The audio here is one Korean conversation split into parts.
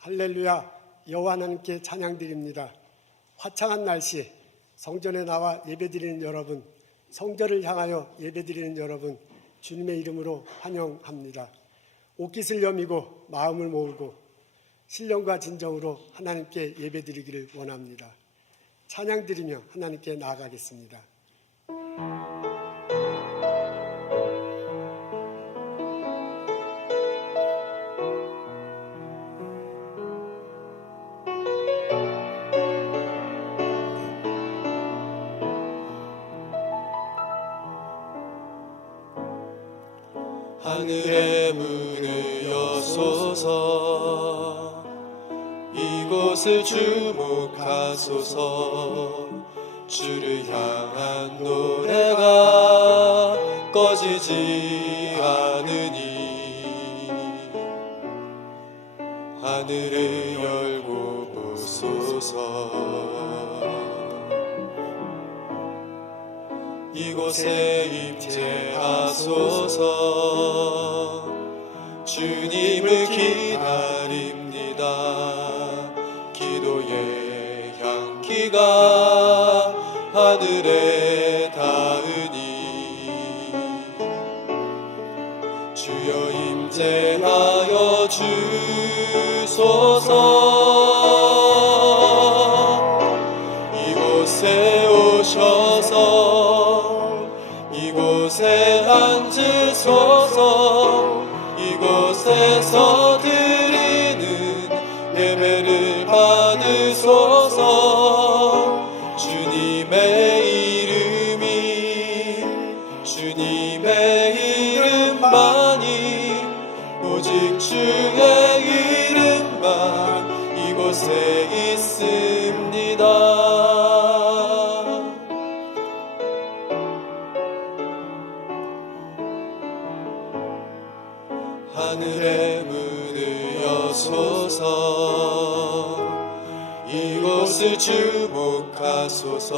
할렐루야, 여호와 하나님께 찬양드립니다. 화창한 날씨, 성전에 나와 예배드리는 여러분, 성전을 향하여 예배드리는 여러분, 주님의 이름으로 환영합니다. 옷깃을 여미고 마음을 모으고 신령과 진정으로 하나님께 예배드리기를 원합니다. 찬양드리며 하나님께 나아가겠습니다. 하늘의 문을 여소서, 이곳을 주목하소서. 주를 향한 노래가 꺼지지 않으니 하늘을 열고 보소서. 이곳에 임재하소서. 주님을 기다립니다. 기도의 향기가 하늘에 닿으니 주여 임재하여 주소서. 이곳에 오셔서 이곳에 앉으소서. 이곳에서 드리는 예배를 받으소서. 주님의 이름이 주님의 이름만이 오직 주의 이름만 이곳에 있습니다. 하늘의 문을 여소서. 이곳을 주목하소서.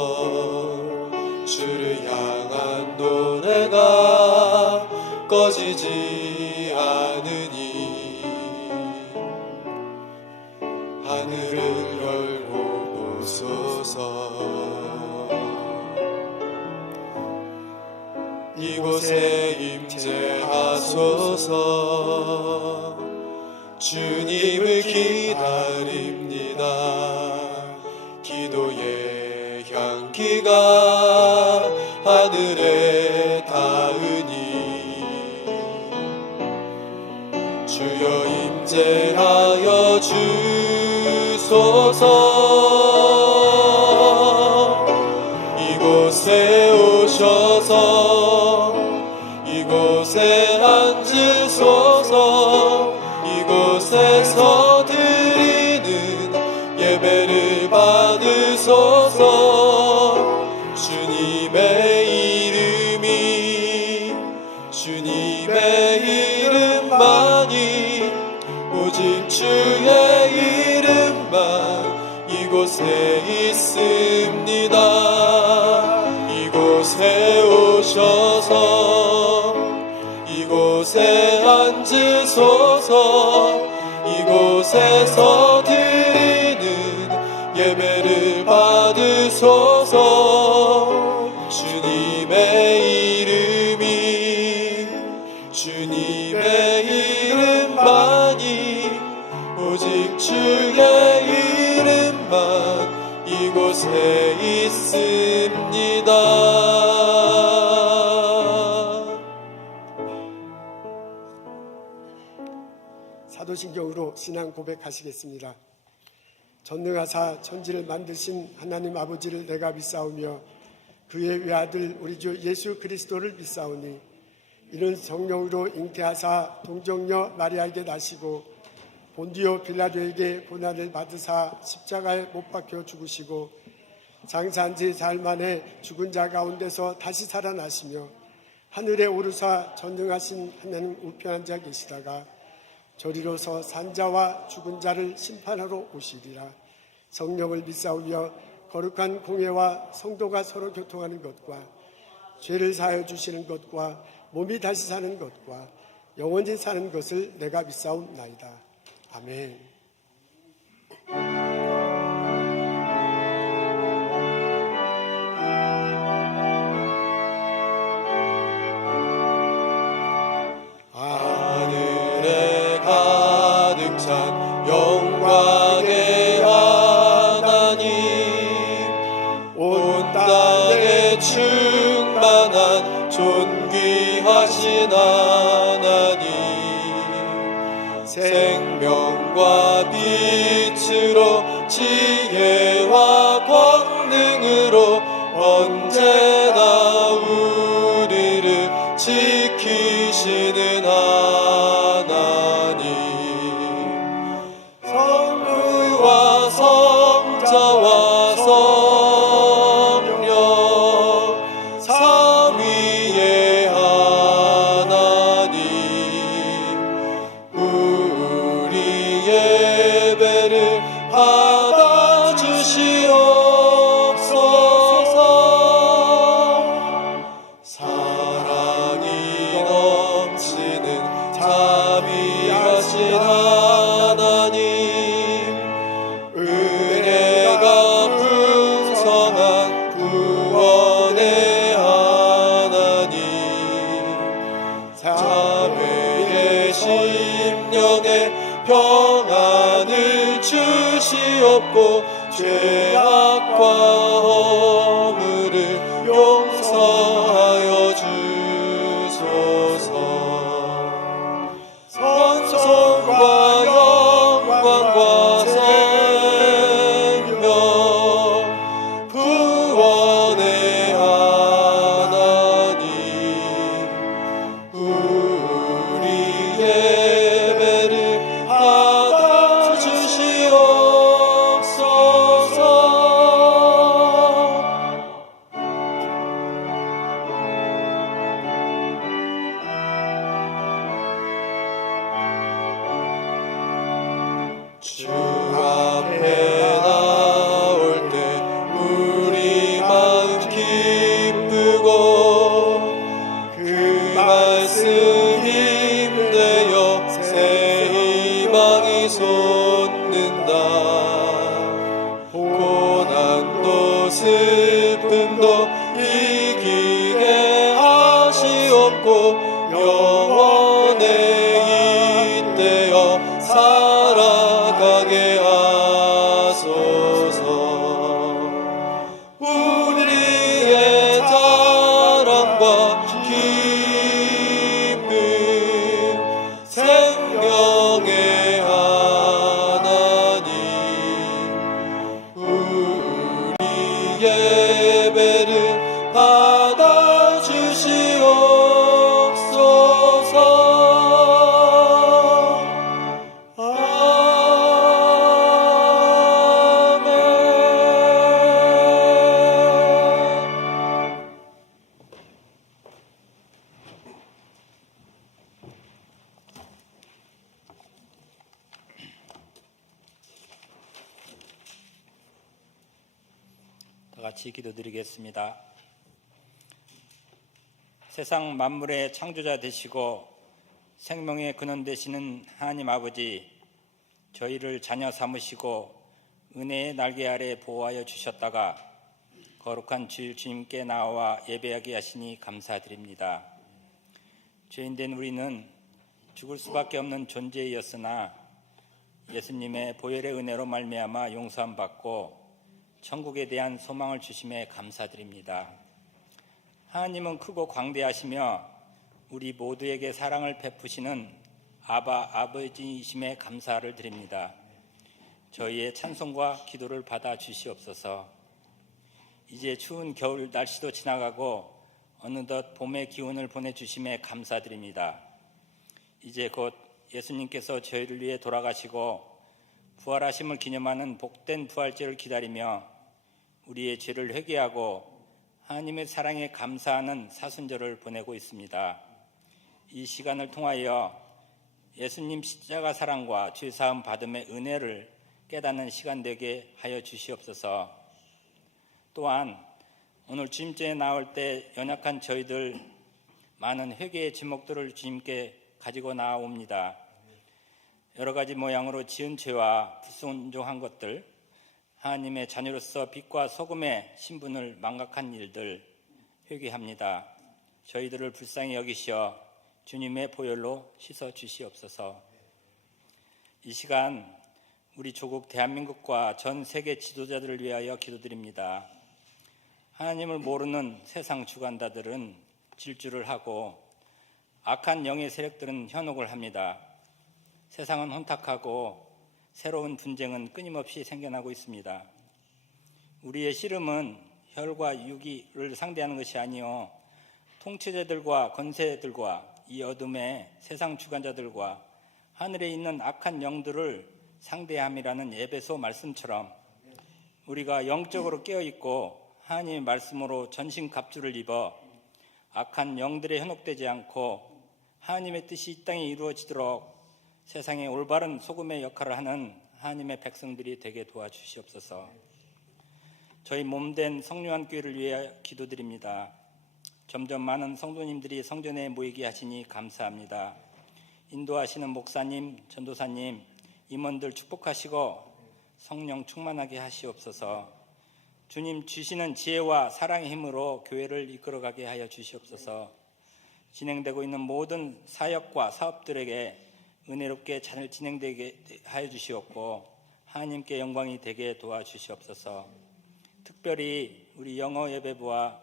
주를 향한 노래가 꺼지지 않으니 하늘을 열고 보소서. 이곳에 임재하소서. 주님을 기다립니다. 기도의 향기가 하늘에 닿으니 주여 임재하여 주소서. 이곳에 오셔서 이곳에 앉으소서. 이곳에서 드리는 예배를 받으소서. 주님의 이름이 주님의 이름만이 오직 주의 이름만 이곳에 있습니다. 이곳에 오셔서 이곳에 앉으소서. 이곳에서 드리는 예배를 받으소서. 주님의 이름이 주님의 이름만이 오직 주의 이름만 이곳에 있습니다. 사도신경으로 신앙 고백하시겠습니다. 전능하사 천지를 만드신 하나님 아버지를 내가 믿사오며 그의 외아들 우리 주 예수 그리스도를 믿사오니 이는 성령으로 잉태하사 동정녀 마리아에게 나시고 본디오 빌라도에게 고난을 받으사 십자가에 못 박혀 죽으시고 장사한 지 사흘 만에 죽은 자 가운데서 다시 살아나시며 하늘에 오르사 전능하신 하나님 우편한 자 계시다가 저리로서 산자와 죽은 자를 심판하러 오시리라. 성령을 믿사오며 거룩한 공회와 성도가 서로 교통하는 것과 죄를 사하여 주시는 것과 몸이 다시 사는 것과 영원히 사는 것을 내가 믿사옵나이다. 아멘. 칭찬 영광의 하나님, 온 땅에 충만한 존귀하신 하나님, 생명과 빛으로 지혜와 권능으로 언제나 우리를 지키시는 하나님, 성부와 성자와 성령 삼위의 하나님, 우리 예배를 받아주시옵소서. 사랑이 넘치는 자비하신 하나님, 은혜가 풍성한 구원의 하나님, 자매의 심령에 평안을 주시옵고 죄악과 허물을 용서하여 주소서. 선성과 영광과 생명 구원의 하나님, 우리 예배를 받아주시옵소서. 주 앞에 나올 때 우리 마음 기쁘고 그 말씀 힘내어 새 희망이 솟는다. 고난도 슬픔도 이기게 하시옵고 영원에 잇대어 살아가게 하소서. 우리의 자랑과 기쁨 생명의 하나님, 우리 예배를 받아주시옵소서. 다 같이 기도드리겠습니다. 세상 만물의 창조자 되시고 생명의 근원 되시는 하나님 아버지, 저희를 자녀 삼으시고 은혜의 날개 아래 보호하여 주셨다가 거룩한 주일 주님께 나와 예배하게 하시니 감사드립니다. 죄인된 우리는 죽을 수밖에 없는 존재였으나 예수님의 보혈의 은혜로 말미암아 용서함 받고 천국에 대한 소망을 주심에 감사드립니다. 하나님은 크고 광대하시며 우리 모두에게 사랑을 베푸시는 아버지이심에 감사를 드립니다. 저희의 찬송과 기도를 받아 주시옵소서. 이제 추운 겨울 날씨도 지나가고 어느덧 봄의 기운을 보내주심에 감사드립니다. 이제 곧 예수님께서 저희를 위해 돌아가시고 부활하심을 기념하는 복된 부활절을 기다리며 우리의 죄를 회개하고 하나님의 사랑에 감사하는 사순절을 보내고 있습니다. 이 시간을 통하여 예수님 십자가 사랑과 죄사함 받음의 은혜를 깨닫는 시간 되게 하여 주시옵소서. 또한 오늘 주님께 나올 때 연약한 저희들 많은 회개의 제목들을 주님께 가지고 나옵니다. 여러 가지 모양으로 지은 죄와 불순종한 것들, 하나님의 자녀로서 빛과 소금의 신분을 망각한 일들 회개합니다. 저희들을 불쌍히 여기시어 주님의 보혈로 씻어 주시옵소서. 이 시간 우리 조국 대한민국과 전 세계 지도자들을 위하여 기도드립니다. 하나님을 모르는 세상 주관자들은 질주를 하고 악한 영의 세력들은 현혹을 합니다. 세상은 혼탁하고 새로운 분쟁은 끊임없이 생겨나고 있습니다. 우리의 씨름은 혈과 육을 상대하는 것이 아니요 통치자들과 권세들과 이 어둠의 세상 주관자들과 하늘에 있는 악한 영들을 상대함이라는 에베소 말씀처럼 우리가 영적으로 깨어있고 하나님의 말씀으로 전신갑주를 입어 악한 영들에 현혹되지 않고 하나님의 뜻이 이 땅에 이루어지도록 세상의 올바른 소금의 역할을 하는 하나님의 백성들이 되게 도와주시옵소서. 저희 몸된 성령한 교회를 위해 기도드립니다. 점점 많은 성도님들이 성전에 모이게 하시니 감사합니다. 인도하시는 목사님, 전도사님, 임원들 축복하시고 성령 충만하게 하시옵소서. 주님 주시는 지혜와 사랑의 힘으로 교회를 이끌어가게 하여 주시옵소서. 진행되고 있는 모든 사역과 사업들에게 은혜롭게 잘 진행되게 하여 주시옵고 하나님께 영광이 되게 도와주시옵소서. 특별히 우리 영어 예배부와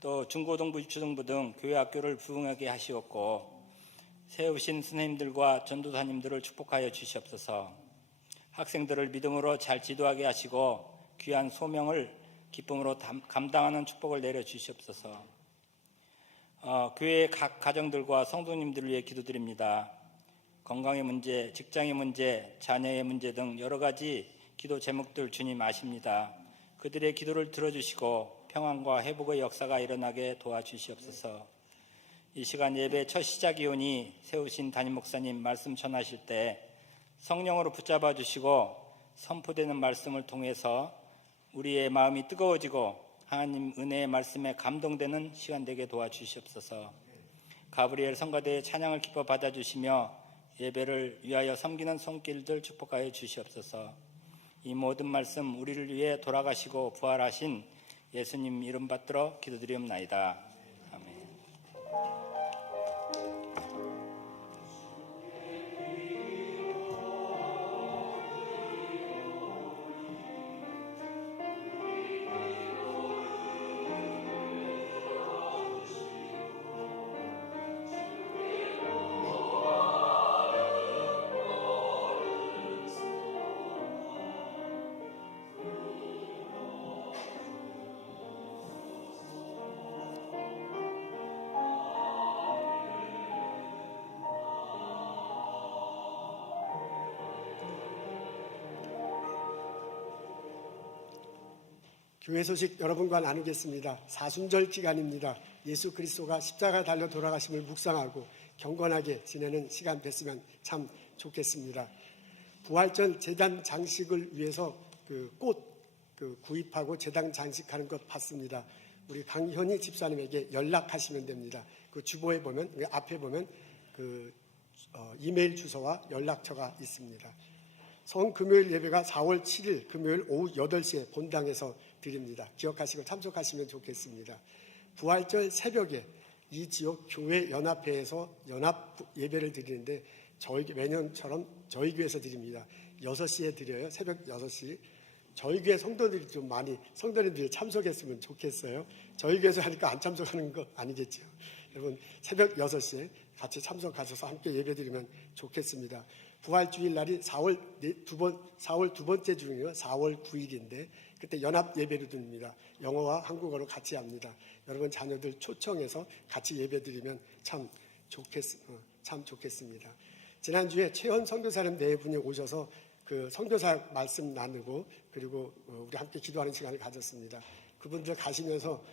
또 중고등부, 유초등부 등 교회 학교를 부흥하게 하시옵고 세우신 선생님들과 전도사님들을 축복하여 주시옵소서. 학생들을 믿음으로 잘 지도하게 하시고 귀한 소명을 기쁨으로 감당하는 축복을 내려 주시옵소서. 교회의 각 가정들과 성도님들을 위해 기도드립니다. 건강의 문제, 직장의 문제, 자녀의 문제 등 여러 가지 기도 제목들 주님 아십니다. 그들의 기도를 들어주시고 평안과 회복의 역사가 일어나게 도와주시옵소서. 이 시간 예배 첫 시작이오니 세우신 담임 목사님 말씀 전하실 때 성령으로 붙잡아 주시고 선포되는 말씀을 통해서 우리의 마음이 뜨거워지고 하나님 은혜의 말씀에 감동되는 시간 되게 도와주시옵소서. 가브리엘 성가대의 찬양을 기뻐 받아주시며 예배를 위하여 섬기는 손길들 축복하여 주시옵소서. 이 모든 말씀 우리를 위해 돌아가시고 부활하신 예수님 이름 받들어 기도드리옵나이다. 아멘. 교회 소식 여러분과 나누겠습니다. 사순절 기간입니다. 예수 그리스도가 십자가 달려 돌아가심을 묵상하고 경건하게 지내는 시간 됐으면 참 좋겠습니다. 부활절 제단 장식을 위해서 꽃 구입하고 제단 장식하는 것 봤습니다. 우리 강현희 집사님에게 연락하시면 됩니다. 그 주보에 보면 앞에 보면 이메일 주소와 연락처가 있습니다. 성금요일 예배가 4월 7일 금요일 오후 8시에 본당에서 드립니다. 기억하시고 참석하시면 좋겠습니다. 부활절 새벽에 이 지역 교회 연합회에서 연합 예배를 드리는데 매년처럼 저희 교회에서 드립니다. 6시에 드려요. 새벽 6시. 저희 교회 성도들이 좀 많이 성도님들이 참석했으면 좋겠어요. 저희 교회에서 하니까 안 참석하는 거 아니겠죠. 여러분 새벽 6시에 같이 참석하셔서 함께 예배드리면 좋겠습니다. 부활주일 날이 4월 두 번째 주일이요. 4월 9일인데 그때 연합 예배를 드립니다. 영어와 한국어로 같이 합니다. 여러분 자녀들 초청해서 같이 예배드리면 참 좋겠습니다. 지난주에 최현 선교사님 네 분이 오셔서 그 선교사 말씀 나누고 그리고 우리 함께 기도하는 시간을 가졌습니다. 그분들 가시면서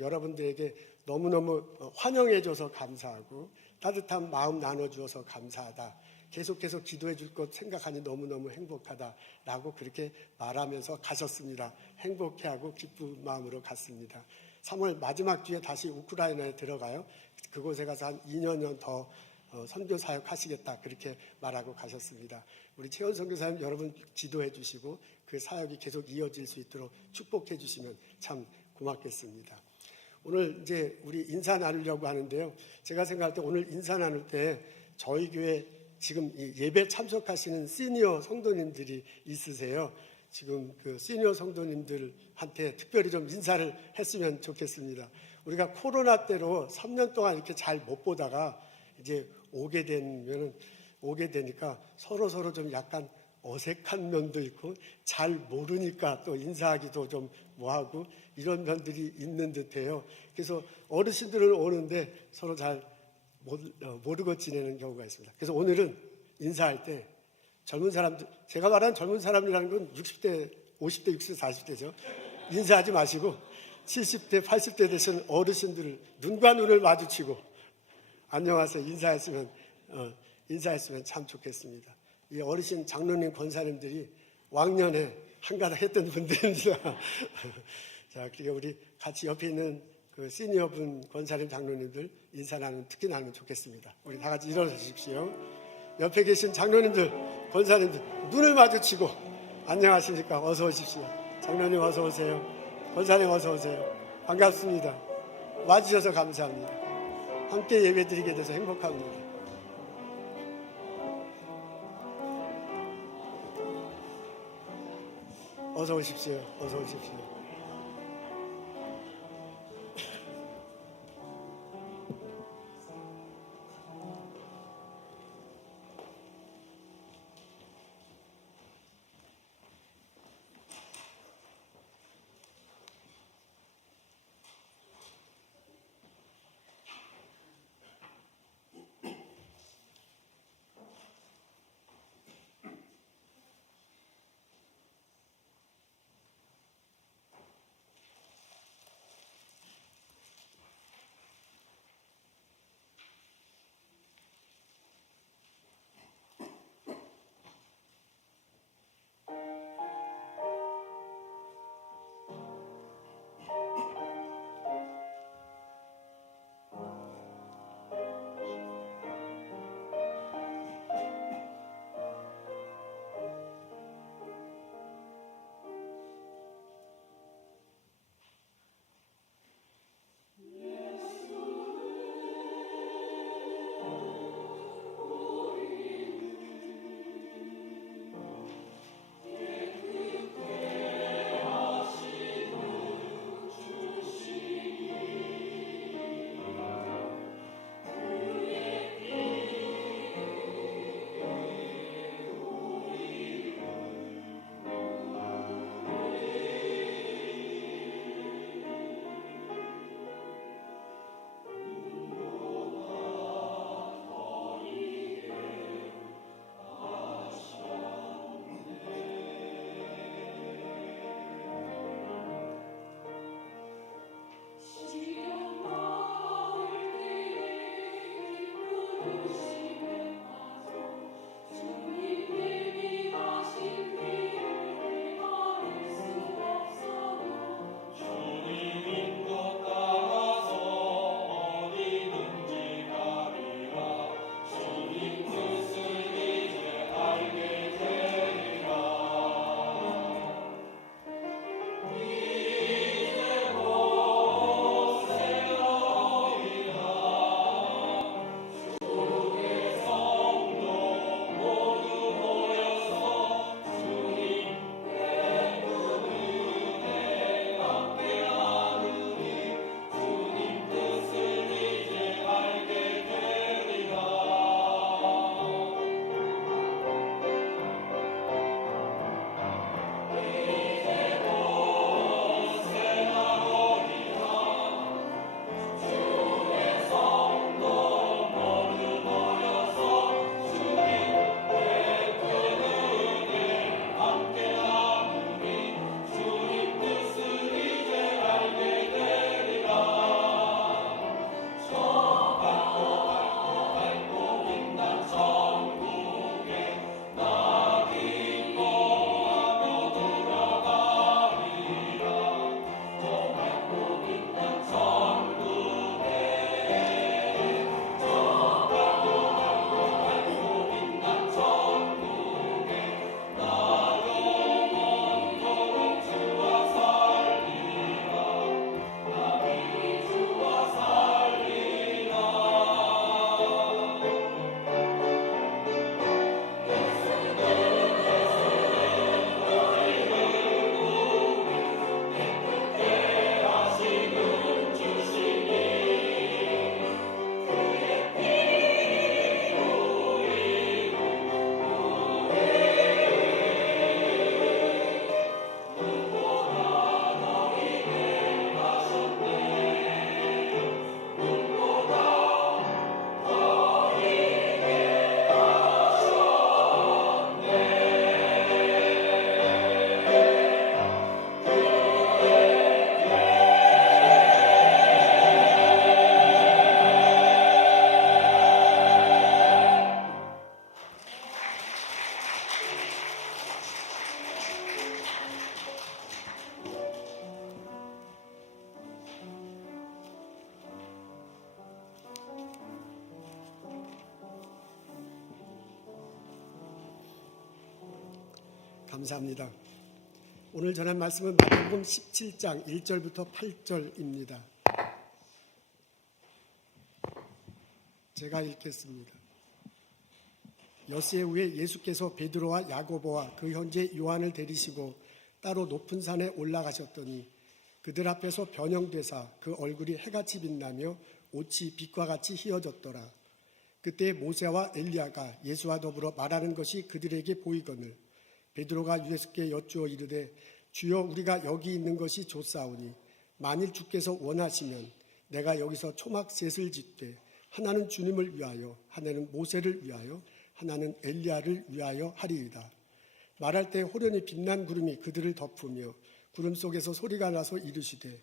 여러분들에게 너무너무 환영해줘서 감사하고 따뜻한 마음 나눠주어서 감사하다. 계속해서 기도해 줄 것 생각하니 너무너무 행복하다라고 그렇게 말하면서 가셨습니다. 행복해하고 기쁜 마음으로 갔습니다. 3월 마지막 주에 다시 우크라이나에 들어가요. 그곳에 가서 한 2년 더 선교 사역 하시겠다 그렇게 말하고 가셨습니다. 우리 최원 선교사님 여러분 기도해 주시고 그 사역이 계속 이어질 수 있도록 축복해 주시면 참 고맙겠습니다. 오늘 이제 우리 인사 나누려고 하는데요. 제가 생각할 때 오늘 인사 나눌 때 저희 교회 지금 이 예배 참석하시는 시니어 성도님들이 있으세요. 지금 그 시니어 성도님들한테 특별히 좀 인사를 했으면 좋겠습니다. 우리가 코로나 때로 3년 동안 이렇게 잘 못 보다가 이제 오게 되니까 서로 좀 약간 어색한 면도 있고 잘 모르니까 또 인사하기도 좀 뭐하고 이런 면들이 있는 듯해요. 그래서 어르신들은 오는데 서로 잘 모르고 지내는 경우가 있습니다. 그래서 오늘은 인사할 때 젊은 사람들, 제가 말하는 젊은 사람이라는 건 60대, 50대, 60대, 40대죠. 인사하지 마시고 70대, 80대 되신 어르신들을 눈과 눈을 마주치고 안녕하세요 인사했으면 참 좋겠습니다. 이 어르신 장로님 권사님들이 왕년에 한가닥 했던 분들입니다. 자, 그리고 우리 같이 옆에 있는 그 시니어분 권사님 장로님들 인사 나누면 특히 나누면 좋겠습니다. 우리 다 같이 일어나 주십시오. 옆에 계신 장로님들, 권사님들 눈을 마주치고 안녕하십니까? 어서 오십시오. 장로님 어서 오세요. 권사님 어서 오세요. 반갑습니다. 와주셔서 감사합니다. 함께 예배드리게 돼서 행복합니다. 어서 오십시오. 어서 오십시오. 감사합니다. 오늘 전할 말씀은 마태복음 17장 1절부터 8절입니다. 제가 읽겠습니다. 엿새 후에 예수께서 베드로와 야고보와 그 형제 요한을 데리시고 따로 높은 산에 올라가셨더니 그들 앞에서 변형되사 그 얼굴이 해같이 빛나며 옷이 빛과 같이 희어졌더라. 그때 모세와 엘리야가 예수와 더불어 말하는 것이 그들에게 보이거늘 베드로가 예수께 여쭈어 이르되 주여 우리가 여기 있는 것이 좋사오니 만일 주께서 원하시면 내가 여기서 초막 셋을 짓되 하나는 주님을 위하여 하나는 모세를 위하여 하나는 엘리야를 위하여 하리이다. 말할 때 호련히 빛난 구름이 그들을 덮으며 구름 속에서 소리가 나서 이르시되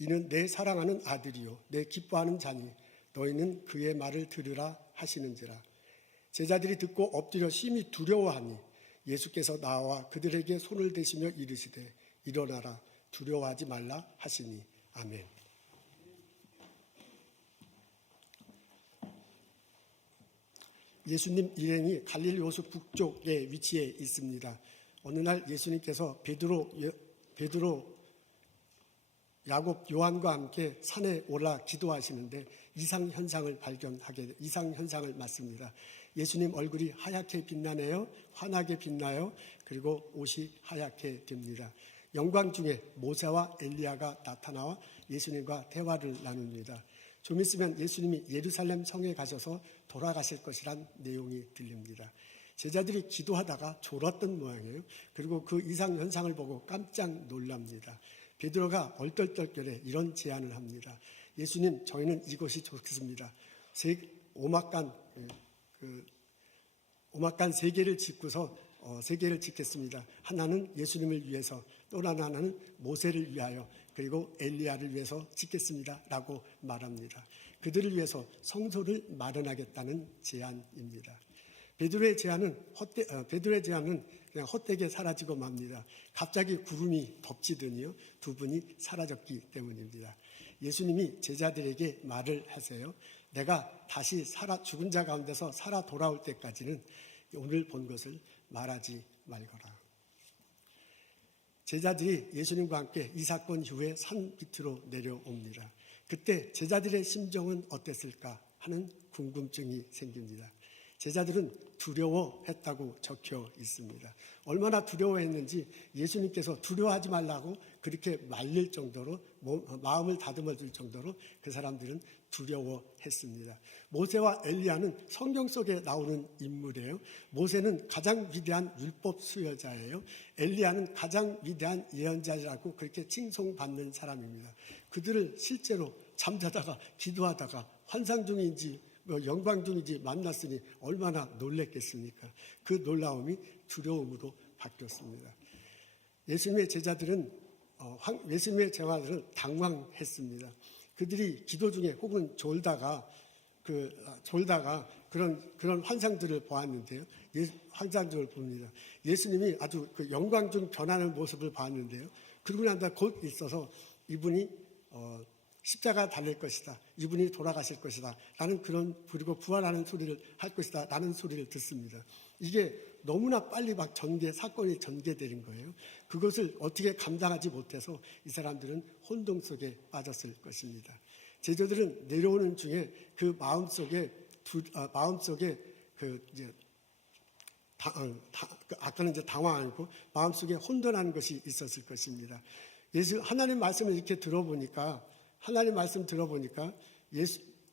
이는 내 사랑하는 아들이요 내 기뻐하는 자니 너희는 그의 말을 들으라 하시는지라. 제자들이 듣고 엎드려 심히 두려워하니 예수께서 나와 그들에게 손을 대시며 이르시되 일어나라 두려워하지 말라 하시니 아멘. 예수님 일행이 갈릴리 호수 북쪽에 위치해 있습니다. 어느 날 예수님께서 베드로, 야곱, 요한과 함께 산에 올라 기도하시는데 이상 현상을 맞습니다. 예수님 얼굴이 하얗게 빛나네요. 환하게 빛나요. 그리고 옷이 하얗게 됩니다. 영광 중에 모세와 엘리야가 나타나와 예수님과 대화를 나눕니다. 좀 있으면 예수님이 예루살렘 성에 가셔서 돌아가실 것이란 내용이 들립니다. 제자들이 기도하다가 졸았던 모양이에요. 그리고 그 이상 현상을 보고 깜짝 놀랍니다. 베드로가 얼떨떨결에 이런 제안을 합니다. 예수님, 저희는 이곳이 좋겠습니다. 오막간 3개를 짓고서 3개를 짓겠습니다. 하나는 예수님을 위해서, 또 하나는 모세를 위하여, 그리고 엘리야를 위해서 짓겠습니다. 라고 말합니다. 그들을 위해서 성소를 마련하겠다는 제안입니다. 베드로의 제안은 그냥 헛되게 사라지고 맙니다. 갑자기 구름이 덮치더니요, 두 분이 사라졌기 때문입니다. 예수님이 제자들에게 말을 하세요. 내가 다시 죽은 자 가운데서 살아 돌아올 때까지는 오늘 본 것을 말하지 말거라. 제자들이 예수님과 함께 이 사건 이후에 산 밑으로 내려옵니다. 그때 제자들의 심정은 어땠을까 하는 궁금증이 생깁니다. 제자들은 두려워했다고 적혀 있습니다. 얼마나 두려워했는지 예수님께서 두려워하지 말라고 그렇게 말릴 정도로, 마음을 다듬어 줄 정도로 그 사람들은 두려워했습니다. 모세와 엘리야는 성경 속에 나오는 인물이에요. 모세는 가장 위대한 율법 수여자예요. 엘리야는 가장 위대한 예언자라고 그렇게 칭송받는 사람입니다. 그들을 실제로 잠자다가 기도하다가 환상 중인지 영광 중인지 만났으니 얼마나 놀랬겠습니까? 그 놀라움이 두려움으로 바뀌었습니다. 예수님의 제자들은 당황했습니다. 그들이 기도 중에 혹은 졸다가 그런 환상들을 보았는데요. 환상들을 봅니다. 예수님이 아주 그 영광 중 변하는 모습을 봤는데요. 그러고 난 다음에 곧 있어서 이분이 십자가 달릴 것이다. 이분이 돌아가실 것이다. 그리고 부활하는 소리를 할 것이다. 라는 소리를 듣습니다. 이게 너무나 빨리 사건이 전개되는 거예요. 그것을 어떻게 감당하지 못해서 이 사람들은 혼동 속에 빠졌을 것입니다. 제자들은 내려오는 중에 그 마음속에 아까는 이제 당황하고 마음속에 혼돈하는 것이 있었을 것입니다. 하나님 말씀을 이렇게 들어보니까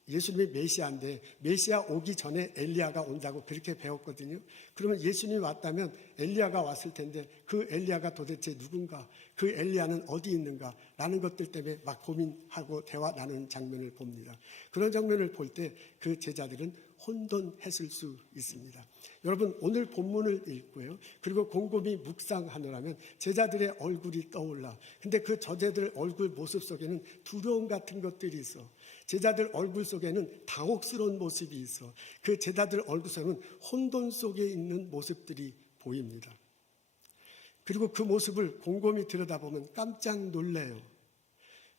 예수님이 메시아인데 메시아 오기 전에 엘리야가 온다고 그렇게 배웠거든요. 그러면 예수님이 왔다면 엘리야가 왔을 텐데 그 엘리야가 도대체 누군가, 그 엘리야는 어디 있는가 라는 것들 때문에 막 고민하고 대화 나누는 장면을 봅니다. 그런 장면을 볼 때 그 제자들은 혼돈했을 수 있습니다. 여러분, 오늘 본문을 읽고요, 그리고 곰곰이 묵상하느라면 제자들의 얼굴이 떠올라. 근데 그 제자들 얼굴 모습 속에는 두려움 같은 것들이 있어. 제자들 얼굴 속에는 당혹스러운 모습이 있어. 그 제자들 얼굴 속에는 혼돈 속에 있는 모습들이 보입니다. 그리고 그 모습을 곰곰이 들여다보면 깜짝 놀래요.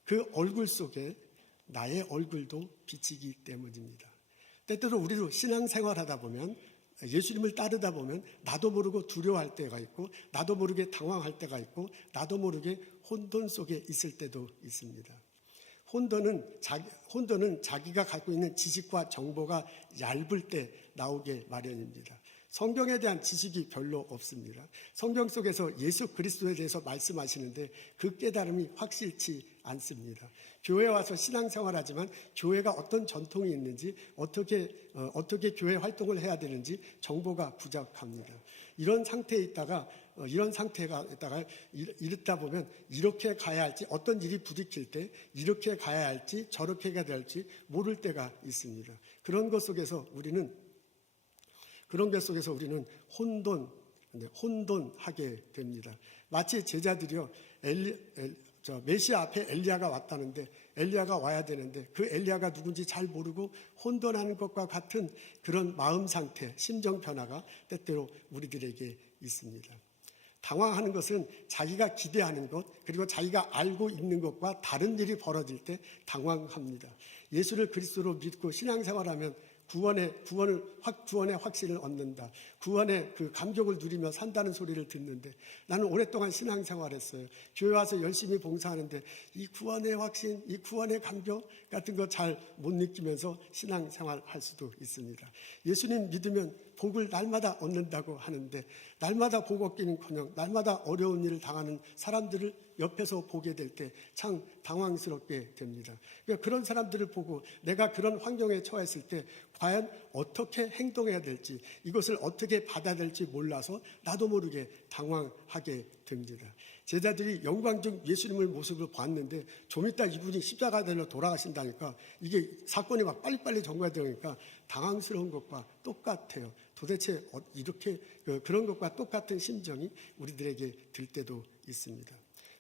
그 얼굴 속에 나의 얼굴도 비치기 때문입니다. 때때로 우리도 신앙생활 하다 보면 예수님을 따르다 보면 나도 모르고 두려워할 때가 있고 나도 모르게 당황할 때가 있고 나도 모르게 혼돈 속에 있을 때도 있습니다. 혼돈은 자기가 갖고 있는 지식과 정보가 얇을 때 나오게 마련입니다. 성경에 대한 지식이 별로 없습니다. 성경 속에서 예수 그리스도에 대해서 말씀하시는데 그 깨달음이 확실치 않습니다. 교회 와서 신앙생활하지만 교회가 어떤 전통이 있는지 어떻게 교회 활동을 해야 되는지 정보가 부족합니다. 이런 상태에 있다가 이렇다 보면 이렇게 가야 할지 어떤 일이 부딪힐 때 이렇게 가야 할지 저렇게 가야 할지 모를 때가 있습니다. 그런 것 속에서 우리는 혼돈하게 됩니다. 마치 제자들이요 메시아 앞에 엘리야가 왔다는데 엘리야가 와야 되는데 그 엘리야가 누군지 잘 모르고 혼돈하는 것과 같은 그런 마음 상태, 심정 변화가 때때로 우리들에게 있습니다. 당황하는 것은 자기가 기대하는 것 그리고 자기가 알고 있는 것과 다른 일이 벌어질 때 당황합니다. 예수를 그리스도로 믿고 신앙생활하면 구원의 확신을 얻는다. 구원의 그 감격을 누리며 산다는 소리를 듣는데 나는 오랫동안 신앙생활했어요. 교회 와서 열심히 봉사하는데 이 구원의 확신, 이 구원의 감격 같은 거 잘 못 느끼면서 신앙생활할 수도 있습니다. 예수님 믿으면 복을 날마다 얻는다고 하는데 날마다 복 얻기는커녕 날마다 어려운 일을 당하는 사람들을 옆에서 보게 될 때 참 당황스럽게 됩니다. 그러니까 그런 사람들을 보고 내가 그런 환경에 처했을 때 과연 어떻게 행동해야 될지 이것을 어떻게 받아야 될지 몰라서 나도 모르게 당황하게 됩니다. 제자들이 영광 중 예수님의 모습을 봤는데 좀 이따 이분이 십자가 달려 돌아가신다니까 이게 사건이 막 빨리빨리 전개되니까 당황스러운 것과 똑같아요. 도대체 이렇게 그런 것과 똑같은 심정이 우리들에게 들 때도 있습니다.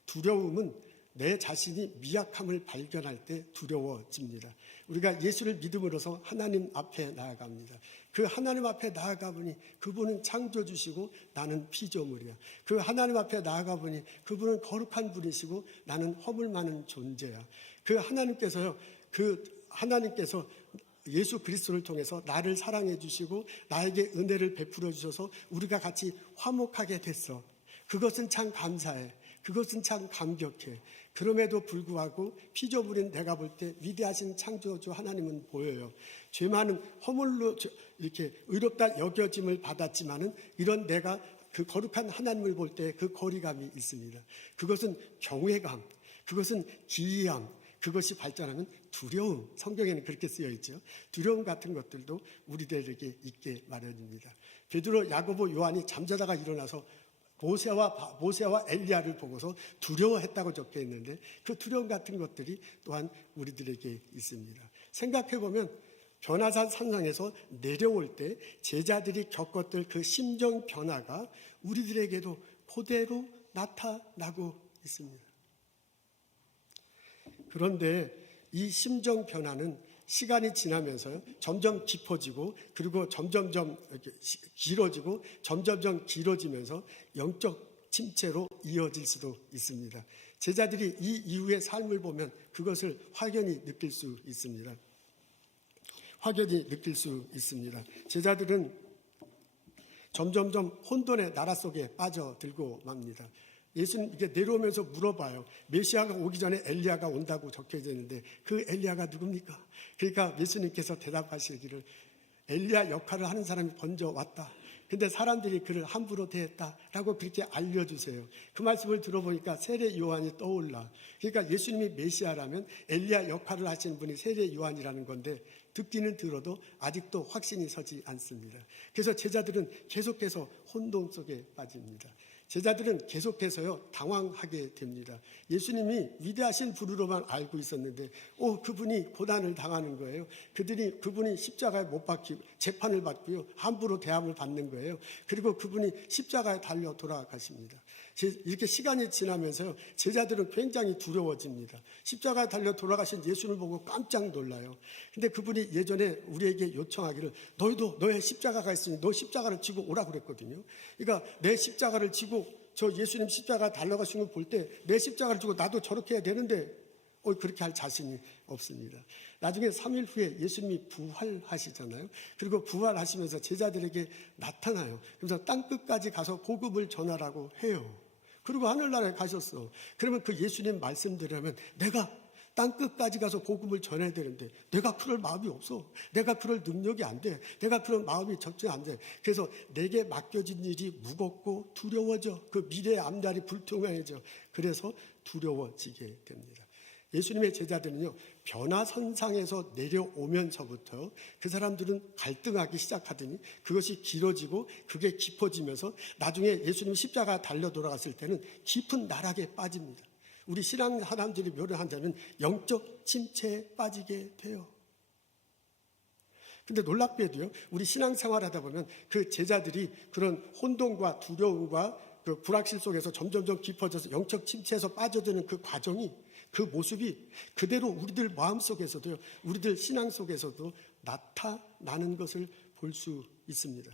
두려움은 내 자신이 미약함을 발견할 때 두려워집니다. 우리가 예수를 믿음으로써 하나님 앞에 나아갑니다. 그 하나님 앞에 나아가 보니 그분은 창조주시고 나는 피조물이야. 그 하나님 앞에 나아가 보니 그분은 거룩한 분이시고 나는 허물 많은 존재야. 그 하나님께서 예수 그리스도를 통해서 나를 사랑해 주시고 나에게 은혜를 베풀어 주셔서 우리가 같이 화목하게 됐어. 그것은 참 감사해. 그것은 참 감격해. 그럼에도 불구하고 피조물인 내가 볼 때 위대하신 창조주 하나님은 보여요. 죄 많은 허물로 이렇게 의롭다 여겨짐을 받았지만은 이런 내가 그 거룩한 하나님을 볼 때 그 거리감이 있습니다. 그것은 경외감, 그것은 기이함, 그것이 발전하면 두려움, 성경에는 그렇게 쓰여 있죠. 두려움 같은 것들도 우리들에게 있게 마련입니다. 베드로, 야고보, 요한이 잠자다가 일어나서 모세와 엘리야를 보고서 두려워했다고 적혀 있는데 그 두려움 같은 것들이 또한 우리들에게 있습니다. 생각해보면 변화산 산상에서 내려올 때 제자들이 겪었던 그 심정 변화가 우리들에게도 그대로 나타나고 있습니다. 그런데 이 심정 변화는 시간이 지나면서요, 점점 깊어지고, 그리고 점점점 길어지고, 점점점 길어지면서 영적 침체로 이어질 수도 있습니다. 제자들이 이 이후의 삶을 보면 그것을 확연히 느낄 수 있습니다. 제자들은 점점점 혼돈의 나라 속에 빠져들고 맙니다. 예수는 이렇게 내려오면서 물어봐요. 메시아가 오기 전에 엘리야가 온다고 적혀져 있는데 그 엘리야가 누굽니까? 그러니까 예수님께서 대답하시기를 엘리야 역할을 하는 사람이 먼저 왔다. 근데 사람들이 그를 함부로 대했다라고 그렇게 알려주세요. 그 말씀을 들어보니까 세례 요한이 떠올라. 그러니까 예수님이 메시아라면 엘리야 역할을 하시는 분이 세례 요한이라는 건데 듣기는 들어도 아직도 확신이 서지 않습니다. 그래서 제자들은 계속해서 혼돈 속에 빠집니다. 제자들은 계속해서요 당황하게 됩니다. 예수님이 위대하신 분으로만 알고 있었는데 그분이 고난을 당하는 거예요. 그분이 십자가에 못 박히고 재판을 받고요 함부로 대함을 받는 거예요. 그리고 그분이 십자가에 달려 돌아가십니다. 이렇게 시간이 지나면서요 제자들은 굉장히 두려워집니다. 십자가에 달려 돌아가신 예수를 보고 깜짝 놀라요. 근데 그분이 예전에 우리에게 요청하기를 너희도 너의 십자가가 있으니 너 십자가를 지고 오라 그랬거든요. 그러니까 내 십자가를 지고 저 예수님 십자가 달려가신 걸 볼 때 내 십자가를 지고 나도 저렇게 해야 되는데 그렇게 할 자신이 없습니다. 나중에 3일 후에 예수님이 부활하시잖아요. 그리고 부활하시면서 제자들에게 나타나요. 그래서 땅끝까지 가서 복음을 전하라고 해요. 그리고 하늘나라에 가셨어. 그러면 그 예수님 말씀대로라면 내가 땅끝까지 가서 복음을 전해야 되는데 내가 그럴 마음이 없어. 내가 그럴 능력이 안 돼. 내가 그런 마음이 적지 안 돼. 그래서 내게 맡겨진 일이 무겁고 두려워져. 그 미래의 앞날이 불투명해져. 그래서 두려워지게 됩니다. 예수님의 제자들은요, 변화선상에서 내려오면서부터 그 사람들은 갈등하기 시작하더니 그것이 길어지고 그게 깊어지면서 나중에 예수님 십자가 달려 돌아갔을 때는 깊은 나락에 빠집니다. 우리 신앙 사람들이 묘사한다면 영적 침체에 빠지게 돼요. 근데 놀랍게도요, 우리 신앙생활 하다 보면 그 제자들이 그런 혼돈과 두려움과 그 불확실 속에서 점점점 깊어져서 영적 침체에서 빠져드는 그 과정이, 그 모습이 그대로 우리들 마음 속에서도요, 우리들 신앙 속에서도 나타나는 것을 볼 수 있습니다.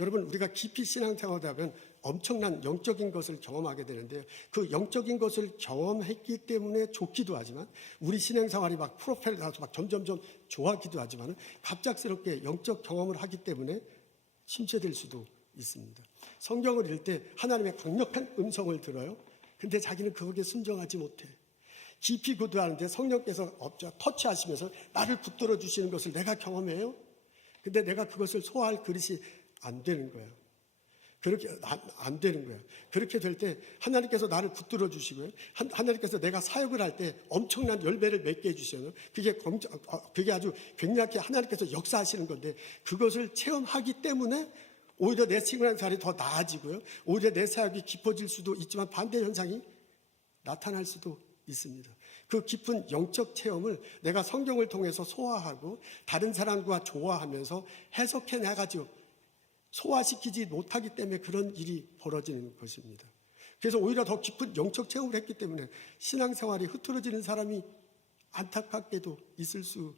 여러분, 우리가 깊이 신앙생활을 하면 엄청난 영적인 것을 경험하게 되는데요. 그 영적인 것을 경험했기 때문에 좋기도 하지만 우리 신앙생활이 막 프로펠 나서 막 점점점 좋아하기도 하지만 갑작스럽게 영적 경험을 하기 때문에 침체될 수도 있습니다. 성경을 읽을 때 하나님의 강력한 음성을 들어요. 근데 자기는 거기에 순종하지 못해. 깊이 기도하는데 성령께서 터치하시면서 나를 붙들어 주시는 것을 내가 경험해요. 근데 내가 그것을 소화할 그릇이 안 되는 거예요. 그렇게 안 되는 거예요. 그렇게 될 때 하나님께서 나를 붙들어 주시고요. 하나님께서 내가 사역을 할 때 엄청난 열매를 맺게 해주셔요. 그게 아주 굉장히 하나님께서 역사하시는 건데 그것을 체험하기 때문에 오히려 내 신앙생활이 더 나아지고요. 오히려 내 사역이 깊어질 수도 있지만 반대 현상이 나타날 수도 있습니다. 그 깊은 영적 체험을 내가 성경을 통해서 소화하고 다른 사람과 조화하면서 해석해 나가죠. 소화시키지 못하기 때문에 그런 일이 벌어지는 것입니다. 그래서 오히려 더 깊은 영적 체험을 했기 때문에 신앙생활이 흐트러지는 사람이 안타깝게도 있을 수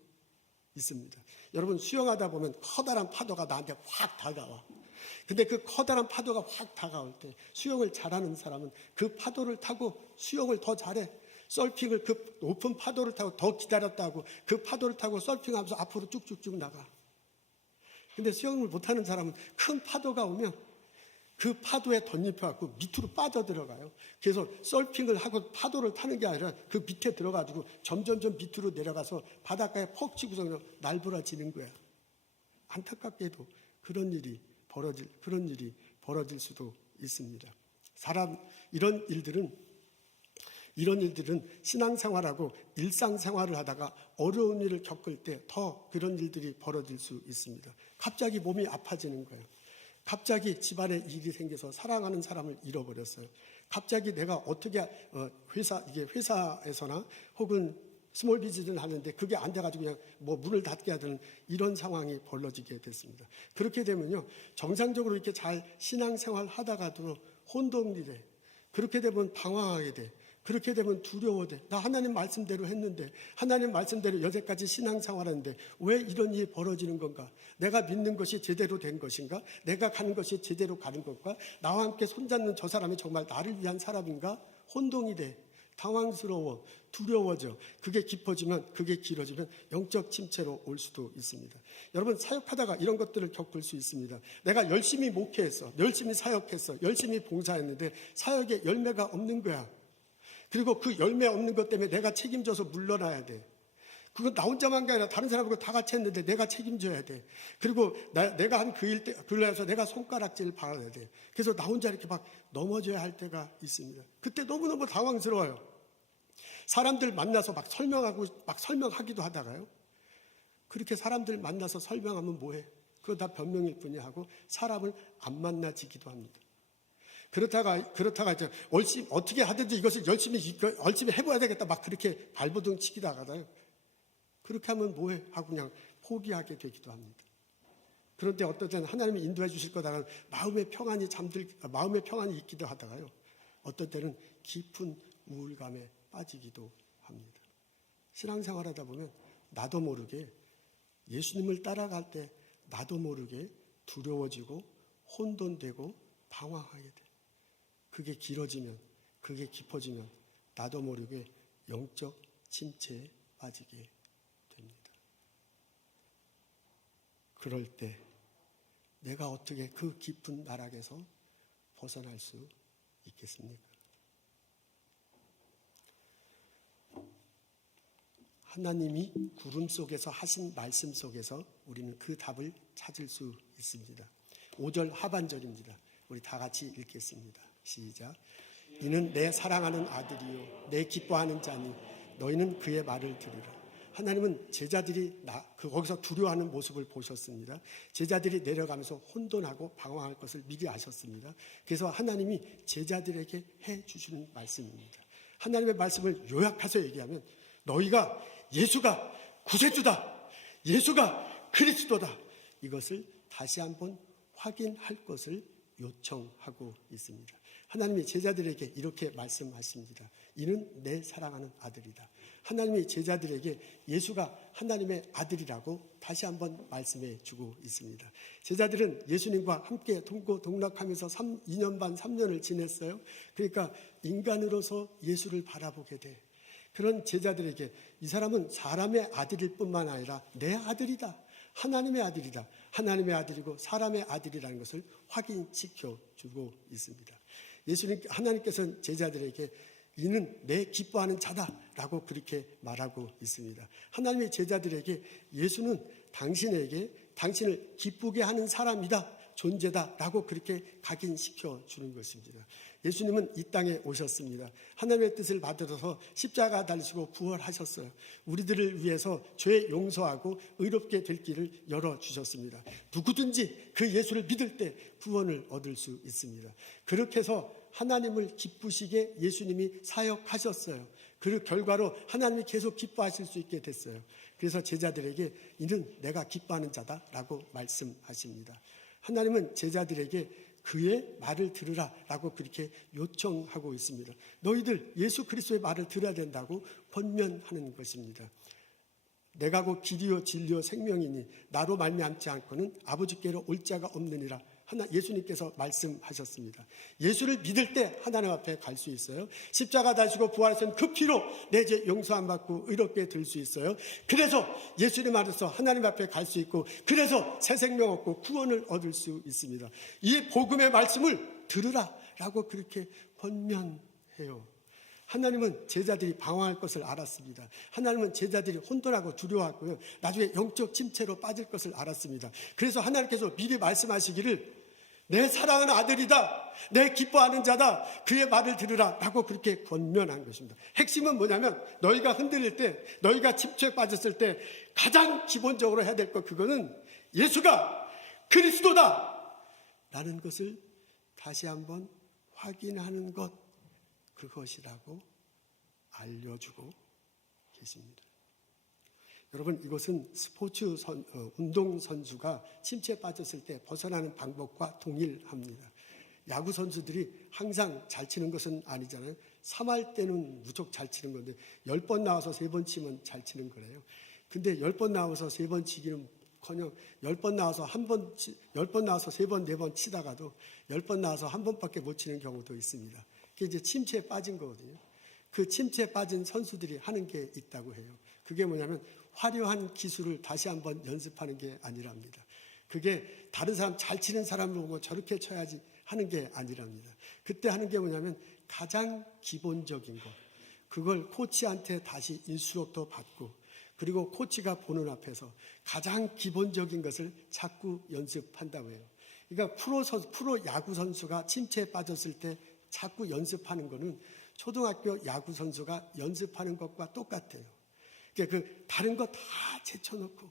있습니다. 여러분, 수영하다 보면 커다란 파도가 나한테 확 다가와. 근데 그 커다란 파도가 확 다가올 때 수영을 잘하는 사람은 그 파도를 타고 수영을 더 잘해. 서핑을 그 높은 파도를 타고 더 기다렸다고 그 파도를 타고 서핑하면서 앞으로 쭉쭉쭉 나가. 근데 수영을 못하는 사람은 큰 파도가 오면 그 파도에 덧입혀갖고 밑으로 빠져들어가요. 그래서 서핑을 하고 파도를 타는 게 아니라 그 밑에 들어가지고 점점점 밑으로 내려가서 바닷가에 퍽 치고서 그냥 날부라지는 거야. 안타깝게도 그런 일이 벌어질 수도 있습니다. 이런 일들은 신앙생활하고 일상생활을 하다가 어려운 일을 겪을 때 더 그런 일들이 벌어질 수 있습니다. 갑자기 몸이 아파지는 거예요. 갑자기 집안에 일이 생겨서 사랑하는 사람을 잃어버렸어요. 갑자기 내가 어떻게 회사에서나 혹은 스몰 비즈니스를 하는데 그게 안 돼가지고 그냥 뭐 문을 닫게 하는 이런 상황이 벌어지게 됐습니다. 그렇게 되면요, 정상적으로 이렇게 잘 신앙생활 하다가도 혼동이 돼. 그렇게 되면 방황하게 돼. 그렇게 되면 두려워돼. 나 하나님 말씀대로 했는데, 하나님 말씀대로 여태까지 신앙생활하는데 왜 이런 일이 벌어지는 건가? 내가 믿는 것이 제대로 된 것인가? 내가 가는 것이 제대로 가는 것과 나와 함께 손잡는 저 사람이 정말 나를 위한 사람인가? 혼동이 돼. 당황스러워. 두려워져. 그게 깊어지면, 그게 길어지면 영적 침체로 올 수도 있습니다. 여러분, 사역하다가 이런 것들을 겪을 수 있습니다. 내가 열심히 목회했어. 열심히 사역했어. 열심히 봉사했는데 사역에 열매가 없는 거야. 그리고 그 열매 없는 것 때문에 내가 책임져서 물러나야 돼. 그건 나 혼자만 게 아니라 다른 사람하고 다 같이 했는데 내가 책임져야 돼. 그리고 내가 한 그 일 때, 그래서 내가 손가락질 받아야 돼. 그래서 나 혼자 이렇게 막 넘어져야 할 때가 있습니다. 그때 너무너무 당황스러워요. 사람들 만나서 막 설명하기도 하다가요. 그렇게 사람들 만나서 설명하면 뭐해? 그거 다 변명일 뿐이야 하고 사람을 안 만나지기도 합니다. 그렇다가 이제 어떻게 하든지 이것을 열심히 해봐야 되겠다 막 그렇게 발버둥 치기도 하다가요. 그렇게 하면 뭐해? 하고 그냥 포기하게 되기도 합니다. 그런데 어떨 때는 하나님이 인도해 주실 거다가 마음의 평안이 있기도 하다가요. 어떨 때는 깊은 우울감에 빠지기도 합니다. 신앙생활 하다 보면 나도 모르게 예수님을 따라갈 때 나도 모르게 두려워지고 혼돈되고 방황하게 돼. 그게 길어지면, 그게 깊어지면 나도 모르게 영적 침체에 빠지게 됩니다. 그럴 때 내가 어떻게 그 깊은 나락에서 벗어날 수 있겠습니까? 하나님이 구름 속에서 하신 말씀 속에서 우리는 그 답을 찾을 수 있습니다. 5절 하반절입니다. 우리 다 같이 읽겠습니다. 시작. 이는 내 사랑하는 아들이요 내 기뻐하는 자니 너희는 그의 말을 들으라. 하나님은 제자들이 거기서 두려워하는 모습을 보셨습니다. 제자들이 내려가면서 혼돈하고 방황할 것을 미리 아셨습니다. 그래서 하나님이 제자들에게 해주시는 말씀입니다. 하나님의 말씀을 요약해서 얘기하면 너희가 예수가 구세주다, 예수가 그리스도다, 이것을 다시 한번 확인할 것을 요청하고 있습니다. 하나님이 제자들에게 이렇게 말씀하십니다. 이는 내 사랑하는 아들이다. 하나님이 제자들에게 예수가 하나님의 아들이라고 다시 한번 말씀해 주고 있습니다. 제자들은 예수님과 함께 동고동락하면서 2년 반 3년을 지냈어요. 그러니까 인간으로서 예수를 바라보게 돼. 그런 제자들에게 이 사람은 사람의 아들일 뿐만 아니라 내 아들이다. 하나님의 아들이다. 하나님의 아들이고 사람의 아들이라는 것을 확인시켜 주고 있습니다. 하나님께서는 제자들에게 이는 내 기뻐하는 자다라고 그렇게 말하고 있습니다. 하나님의 제자들에게 예수는 당신을 기쁘게 하는 사람이다, 존재다라고 그렇게 각인시켜 주는 것입니다. 예수님은 이 땅에 오셨습니다. 하나님의 뜻을 받들어서 십자가 달리시고 부활하셨어요. 우리들을 위해서 죄 용서하고 의롭게 될 길을 열어주셨습니다. 누구든지 그 예수를 믿을 때 구원을 얻을 수 있습니다. 그렇게 해서 하나님을 기쁘시게 예수님이 사역하셨어요. 그 결과로 하나님이 계속 기뻐하실 수 있게 됐어요. 그래서 제자들에게 이는 내가 기뻐하는 자다라고 말씀하십니다. 하나님은 제자들에게 그의 말을 들으라라고 그렇게 요청하고 있습니다. 너희들 예수 그리스도의 말을 들어야 된다고 권면하는 것입니다. 내가 곧 길이요 진리요 생명이니 나로 말미암지 않고는 아버지께로 올 자가 없느니라. 예수님께서 말씀하셨습니다. 예수를 믿을 때 하나님 앞에 갈 수 있어요. 십자가 달시고 부활하신 그 피로 내 죄 용서함 받고 의롭게 될 수 있어요. 그래서 예수님 안에서 하나님 앞에 갈 수 있고, 그래서 새 생명 얻고 구원을 얻을 수 있습니다. 이 복음의 말씀을 들으라라고 그렇게 권면해요. 하나님은 제자들이 방황할 것을 알았습니다. 하나님은 제자들이 혼돈하고 두려워하고요, 나중에 영적 침체로 빠질 것을 알았습니다. 그래서 하나님께서 미리 말씀하시기를 내 사랑하는 아들이다, 내 기뻐하는 자다, 그의 말을 들으라 라고 그렇게 권면한 것입니다. 핵심은 뭐냐면 너희가 흔들릴 때, 너희가 침체에 빠졌을 때 가장 기본적으로 해야 될 것, 그거는 예수가 그리스도다 라는 것을 다시 한번 확인하는 것, 그것이라고 알려주고 계십니다. 여러분, 이것은 운동선수가 침체에 빠졌을 때 벗어나는 방법과 동일합니다. 야구 선수들이 항상 잘 치는 것은 아니잖아요. 3할 때는 무척 잘 치는 건데 10번 나와서 3번 치면 잘 치는 거래요. 근데 10번 나와서 3번 치기는 커녕 10번 나와서 10번 나와서 3번, 4번 치다가도 10번 나와서 한 번밖에 못 치는 경우도 있습니다. 그게 이제 침체에 빠진 거거든요. 그 침체에 빠진 선수들이 하는 게 있다고 해요. 그게 뭐냐면 화려한 기술을 다시 한번 연습하는 게 아니랍니다. 그게 다른 사람, 잘 치는 사람을 보고 저렇게 쳐야지 하는 게 아니랍니다. 그때 하는 게 뭐냐면 가장 기본적인 것, 그걸 코치한테 다시 인스트럭터 받고, 그리고 코치가 보는 앞에서 가장 기본적인 것을 자꾸 연습한다고 해요. 그러니까 프로 야구 선수가 침체에 빠졌을 때 자꾸 연습하는 거는 초등학교 야구 선수가 연습하는 것과 똑같아요. 그러니까 다른 거 다 제쳐놓고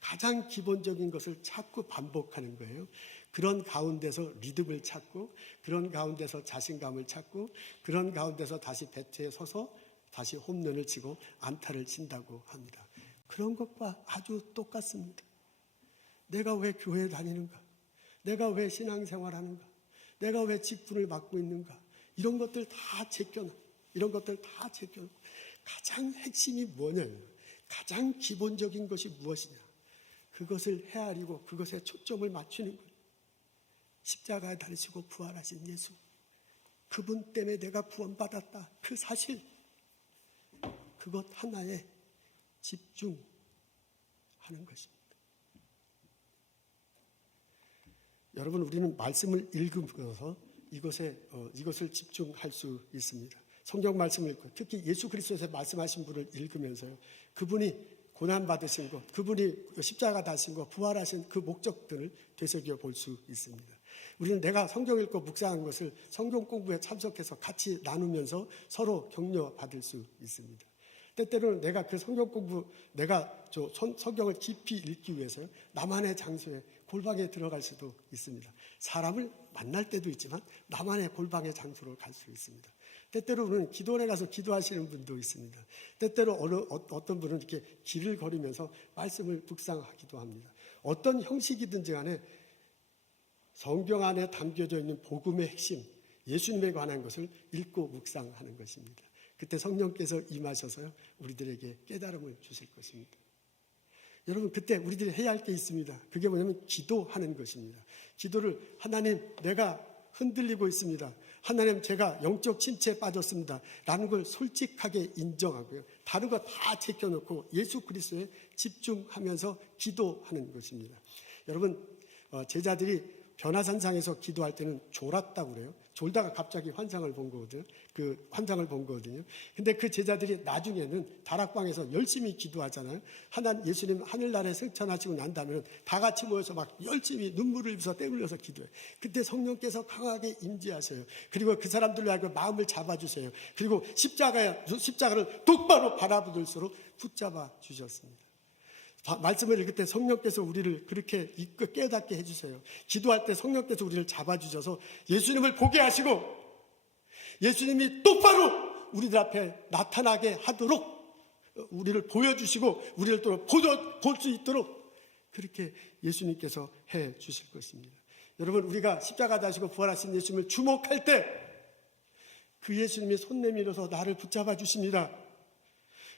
가장 기본적인 것을 자꾸 반복하는 거예요. 그런 가운데서 리듬을 찾고, 그런 가운데서 자신감을 찾고, 그런 가운데서 다시 배트에 서서 다시 홈런을 치고 안타를 친다고 합니다. 그런 것과 아주 똑같습니다. 내가 왜 교회에 다니는가? 내가 왜 신앙생활하는가? 내가 왜 직분을 맡고 있는가? 이런 것들 다 제껴놓고, 가장 핵심이 뭐냐면, 가장 기본적인 것이 무엇이냐? 그것을 헤아리고 그것에 초점을 맞추는 거예요. 십자가에 달리시고 부활하신 예수, 그분 때문에 내가 구원받았다, 그 사실, 그것 하나에 집중하는 것입니다. 여러분, 우리는 말씀을 읽으면서 이것을 집중할 수 있습니다. 성경 말씀을 읽고 특히 예수 그리스도에서 말씀하신 분을 읽으면서요, 그분이 고난받으신 것, 그분이 십자가 다신 것, 부활하신 그 목적들을 되새겨 볼 수 있습니다. 우리는 내가 성경 읽고 묵상한 것을 성경 공부에 참석해서 같이 나누면서 서로 격려 받을 수 있습니다. 때때로는 내가 그 성경 공부, 내가 성경을 깊이 읽기 위해서요, 나만의 장소에 골방에 들어갈 수도 있습니다. 사람을 만날 때도 있지만 나만의 골방의 장소로 갈 수 있습니다. 때때로는 기도원에 가서 기도하시는 분도 있습니다. 때때로 어떤 분은 이렇게 길을 걸으면서 말씀을 묵상하기도 합니다. 어떤 형식이든지 간에 성경 안에 담겨져 있는 복음의 핵심, 예수님에 관한 것을 읽고 묵상하는 것입니다. 그때 성령께서 임하셔서요, 우리들에게 깨달음을 주실 것입니다. 여러분, 그때 우리들이 해야 할 게 있습니다. 그게 뭐냐면 기도하는 것입니다. 기도를, 하나님, 내가 흔들리고 있습니다. 하나님, 제가 영적 침체에 빠졌습니다. 라는 걸 솔직하게 인정하고요, 다른 거 다 제껴놓고 예수 그리스도에 집중하면서 기도하는 것입니다. 여러분, 제자들이 변화산상에서 기도할 때는 졸았다고 그래요. 졸다가 갑자기 환상을 본 거거든요. 그 환상을 본 거거든요. 근데 그 제자들이 나중에는 다락방에서 열심히 기도하잖아요. 예수님 하늘나라에 승천하시고 난 다음에는 다 같이 모여서 막 열심히 눈물을 흘려서 떼 흘려서 기도해요. 그때 성령께서 강하게 임재하셔요. 그리고 그 사람들로 하여금 마음을 잡아주세요. 그리고 십자가를 똑바로 바라보들수록 붙잡아 주셨습니다. 말씀을 읽을 때 성령께서 우리를 그렇게 깨닫게 해주세요. 기도할 때 성령께서 우리를 잡아주셔서 예수님을 보게 하시고 예수님이 똑바로 우리들 앞에 나타나게 하도록 우리를 보여주시고 우리를 또 볼 수 있도록 그렇게 예수님께서 해 주실 것입니다. 여러분, 우리가 십자가 다시고 부활하신 예수님을 주목할 때 그 예수님이 손 내밀어서 나를 붙잡아 주십니다.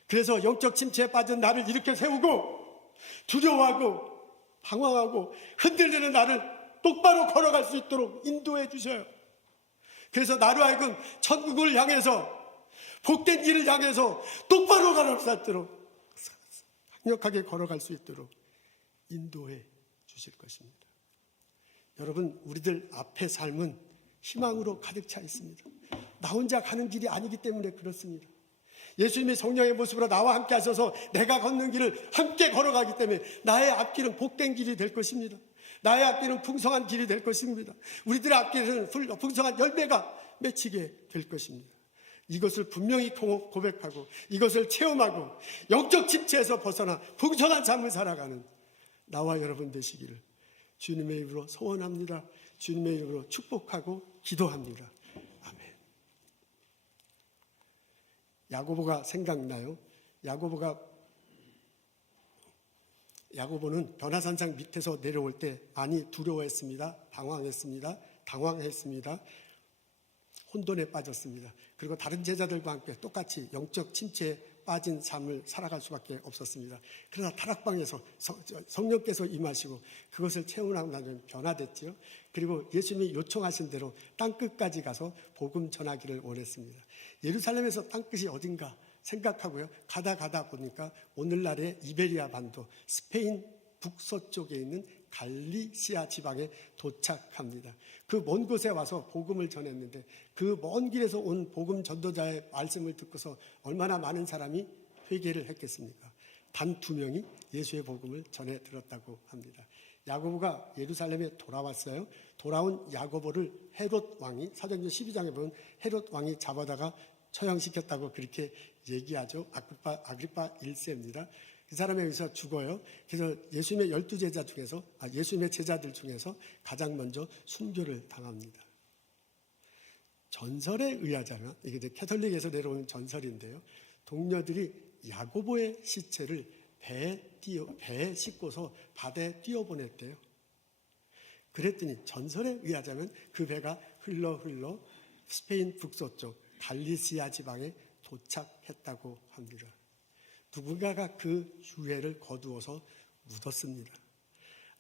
그래서 영적 침체에 빠진 나를 일으켜 세우고 두려워하고 방황하고 흔들리는 나를 똑바로 걸어갈 수 있도록 인도해 주셔요. 그래서 나로 하여금 천국을 향해서, 복된 길을 향해서 똑바로 걸어갈 수 있도록, 강력하게 걸어갈 수 있도록 인도해 주실 것입니다. 여러분, 우리들 앞의 삶은 희망으로 가득 차 있습니다. 나 혼자 가는 길이 아니기 때문에 그렇습니다. 예수님이 성령의 모습으로 나와 함께 하셔서 내가 걷는 길을 함께 걸어가기 때문에 나의 앞길은 복된 길이 될 것입니다. 나의 앞길은 풍성한 길이 될 것입니다. 우리들의 앞길은 풍성한 열매가 맺히게 될 것입니다. 이것을 분명히 고백하고 이것을 체험하고 영적 침체에서 벗어나 풍성한 삶을 살아가는 나와 여러분 되시기를 주님의 이름으로 소원합니다. 주님의 이름으로 축복하고 기도합니다. 야고보가 생각나요? 야고보는 변화산상 밑에서 내려올 때 많이 두려워했습니다. 방황했습니다. 당황했습니다. 혼돈에 빠졌습니다. 그리고 다른 제자들과 함께 똑같이 영적 침체에 빠진 삶을 살아갈 수밖에 없었습니다. 그러나 다락방에서 성령께서 임하시고 그것을 체험하고 나면 변화됐지요. 그리고 예수님이 요청하신 대로 땅끝까지 가서 복음 전하기를 원했습니다. 예루살렘에서 땅끝이 어딘가 생각하고요, 가다 보니까 오늘날의 이베리아 반도, 스페인 북서쪽에 있는 갈리시아 지방에 도착합니다. 그 먼 곳에 와서 복음을 전했는데 그 먼 길에서 온 복음 전도자의 말씀을 듣고서 얼마나 많은 사람이 회개를 했겠습니까? 단 2명이 예수의 복음을 전해 들었다고 합니다. 야고보가 예루살렘에 돌아왔어요. 돌아온 야고보를 헤롯 왕이, 사도행전 12장에 보면 헤롯 왕이 잡아다가 처형시켰다고 그렇게 얘기하죠. 아그리파 1세입니다. 그 사람에 의해서 죽어요. 그래서 예수님의 12제자 중에서, 예수님의 제자들 중에서 가장 먼저 순교를 당합니다. 전설에 의하자면, 이게 이제 캐톨릭에서 내려오는 전설인데요, 동료들이 야고보의 시체를 배에 싣고서 바다에 띄워보냈대요. 그랬더니 전설에 의하자면 그 배가 흘러 스페인 북서쪽 갈리시아 지방에 도착했다고 합니다. 누군가가 그 유해를 거두어서 묻었습니다.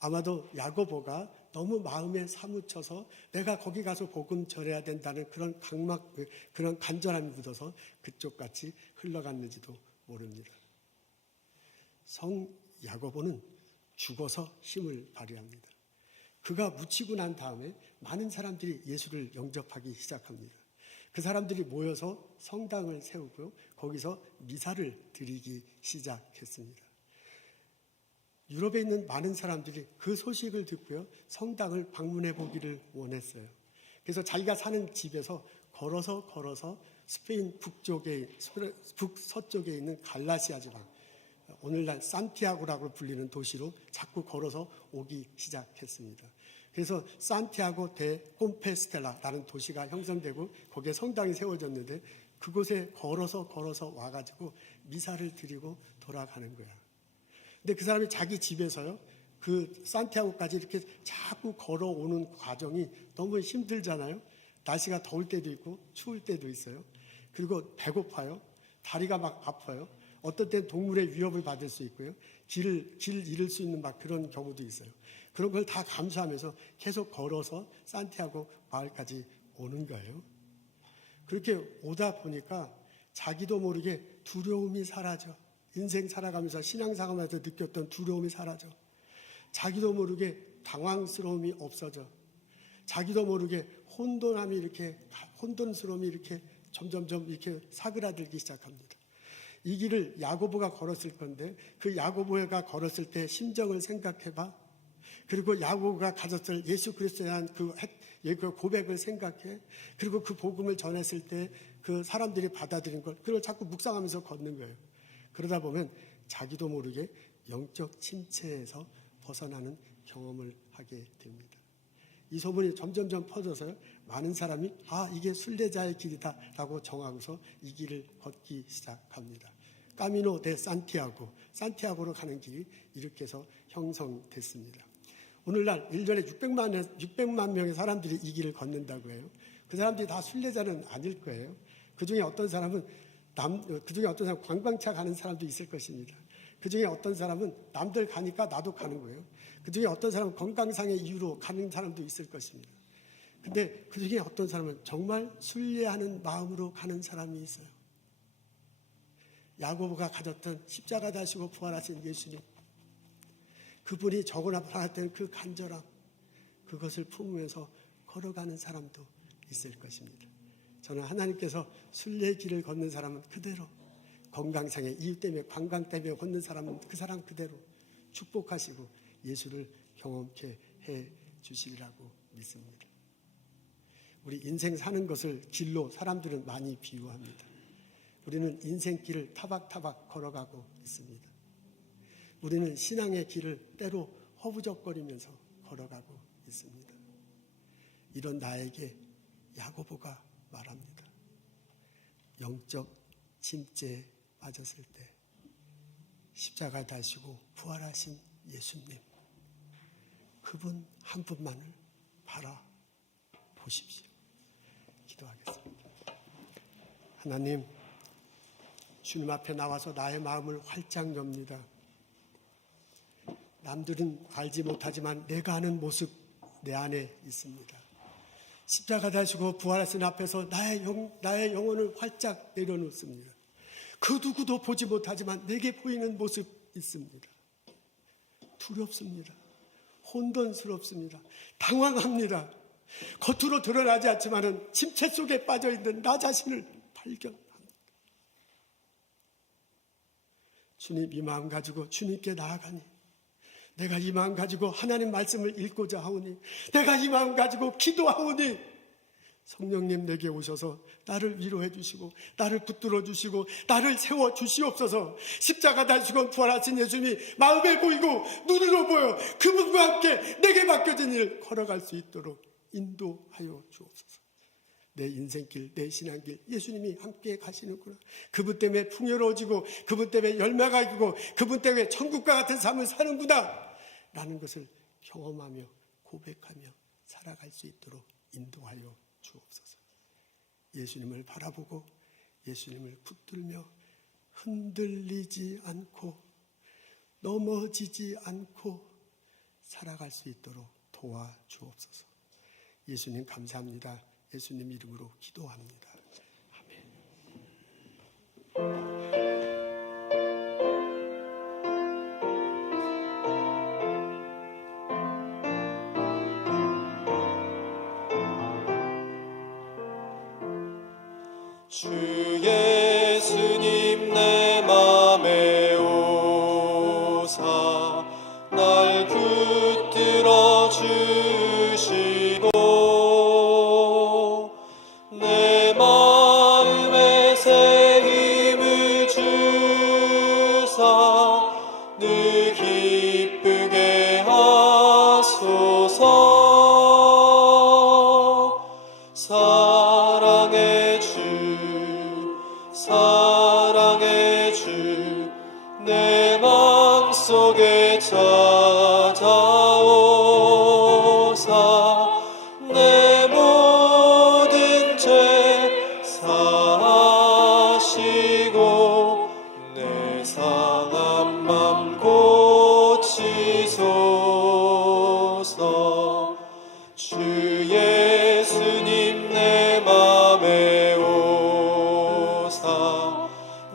아마도 야고보가 너무 마음에 사무쳐서 내가 거기 가서 복음 전해야 된다는 그런 간절함이 묻어서 그쪽같이 흘러갔는지도 모릅니다. 성 야고보는 죽어서 힘을 발휘합니다. 그가 묻히고 난 다음에 많은 사람들이 예수를 영접하기 시작합니다. 그 사람들이 모여서 성당을 세우고요. 거기서 미사를 드리기 시작했습니다. 유럽에 있는 많은 사람들이 그 소식을 듣고요. 성당을 방문해 보기를 원했어요. 그래서 자기가 사는 집에서 걸어서 스페인 북서쪽에 있는 갈라시아 지방, 오늘날 산티아고라고 불리는 도시로 자꾸 걸어서 오기 시작했습니다. 그래서 산티아고 데 콤페스텔라라는 도시가 형성되고 거기에 성당이 세워졌는데 그곳에 걸어서 와가지고 미사를 드리고 돌아가는 거야. 근데 그 사람이 자기 집에서요, 그 산티아고까지 이렇게 자꾸 걸어오는 과정이 너무 힘들잖아요. 날씨가 더울 때도 있고 추울 때도 있어요. 그리고 배고파요. 다리가 막 아파요. 어떤 때는 동물의 위협을 받을 수 있고요. 길 잃을 수 있는 막 그런 경우도 있어요. 그런 걸 다 감수하면서 계속 걸어서 산티아고 마을까지 오는 거예요. 그렇게 오다 보니까 자기도 모르게 두려움이 사라져. 인생 살아가면서 신앙생활하면서 느꼈던 두려움이 사라져. 자기도 모르게 당황스러움이 없어져. 자기도 모르게 혼돈스러움이 이렇게 점점점 이렇게 사그라들기 시작합니다. 이 길을 야고보가 걸었을 건데 그 야고보가 걸었을 때 심정을 생각해봐. 그리고 야고보가 가졌을 예수 그리스도에 대한 그 고백을 생각해. 그리고 그 복음을 전했을 때 그 사람들이 받아들인 걸 그걸 자꾸 묵상하면서 걷는 거예요. 그러다 보면 자기도 모르게 영적 침체에서 벗어나는 경험을 하게 됩니다. 이 소문이 점점점 퍼져서요. 많은 사람이 이게 순례자의 길이다 라고 정하고서 이 길을 걷기 시작합니다. 까미노 데 산티아고로 가는 길이 이렇게 해서 형성됐습니다. 오늘날 1년에 600만 명의 사람들이 이 길을 걷는다고 해요. 그 사람들이 다 순례자는 아닐 거예요. 그중에 어떤 사람은 관광차 가는 사람도 있을 것입니다. 그중에 어떤 사람은 남들 가니까 나도 가는 거예요. 그중에 어떤 사람은 건강상의 이유로 가는 사람도 있을 것입니다. 근데 그중에 어떤 사람은 정말 순례하는 마음으로 가는 사람이 있어요. 야고보가 가졌던 십자가 다시고 부활하신 예수님, 그분이 적어놨던 그 간절함, 그것을 품으면서 걸어가는 사람도 있을 것입니다. 저는 하나님께서 순례의 길을 걷는 사람은 그대로, 건강상의 이유 때문에 관광 때문에 걷는 사람은 그 사람 그대로 축복하시고 예수를 경험케 해 주시리라고 믿습니다. 우리 인생 사는 것을 길로 사람들은 많이 비유합니다. 우리는 인생길을 타박타박 걸어가고 있습니다. 우리는 신앙의 길을 때로 허부적거리면서 걸어가고 있습니다. 이런 나에게 야고보가 말합니다. 영적 침체에 빠졌을 때 십자가 다시고 부활하신 예수님, 그분 한 분만을 바라보십시오. 기도하겠습니다. 하나님, 주님 앞에 나와서 나의 마음을 활짝 엽니다. 남들은 알지 못하지만 내가 아는 모습 내 안에 있습니다. 십자가 다시고 부활하신 앞에서 나의 영혼을 활짝 내려놓습니다. 그 누구도 보지 못하지만 내게 보이는 모습 있습니다. 두렵습니다. 혼돈스럽습니다. 당황합니다. 겉으로 드러나지 않지만 침체 속에 빠져있는 나 자신을 발견합니다. 주님, 이 마음 가지고 주님께 나아가니, 내가 이 마음 가지고 하나님 말씀을 읽고자 하오니, 내가 이 마음 가지고 기도하오니, 성령님 내게 오셔서 나를 위로해 주시고 나를 붙들어 주시고 나를 세워 주시옵소서. 십자가 다시고 부활하신 예수님이 마음에 보이고 눈으로 보여 그분과 함께 내게 맡겨진 일 걸어갈 수 있도록 인도하여 주옵소서. 내 인생길, 내 신앙길, 예수님이 함께 가시는구나. 그분 때문에 풍요로워지고 그분 때문에 열매가 있고 그분 때문에 천국과 같은 삶을 사는구나 라는 것을 경험하며 고백하며 살아갈 수 있도록 인도하여 주옵소서. 예수님을 바라보고 예수님을 붙들며 흔들리지 않고 넘어지지 않고 살아갈 수 있도록 도와주옵소서. 예수님 감사합니다. 예수님 이름으로 기도합니다. 아멘. 주 예수님 내 맘에 오사 날 붙들어 주시고 내 마음에 새 힘을 주사 늘 기쁘게 하소서. 사랑의 주 내 맘속에 찾아오사 내 모든 죄 사하시고 내 상한 맘 고치소서. 주 예수님 내 맘에 오사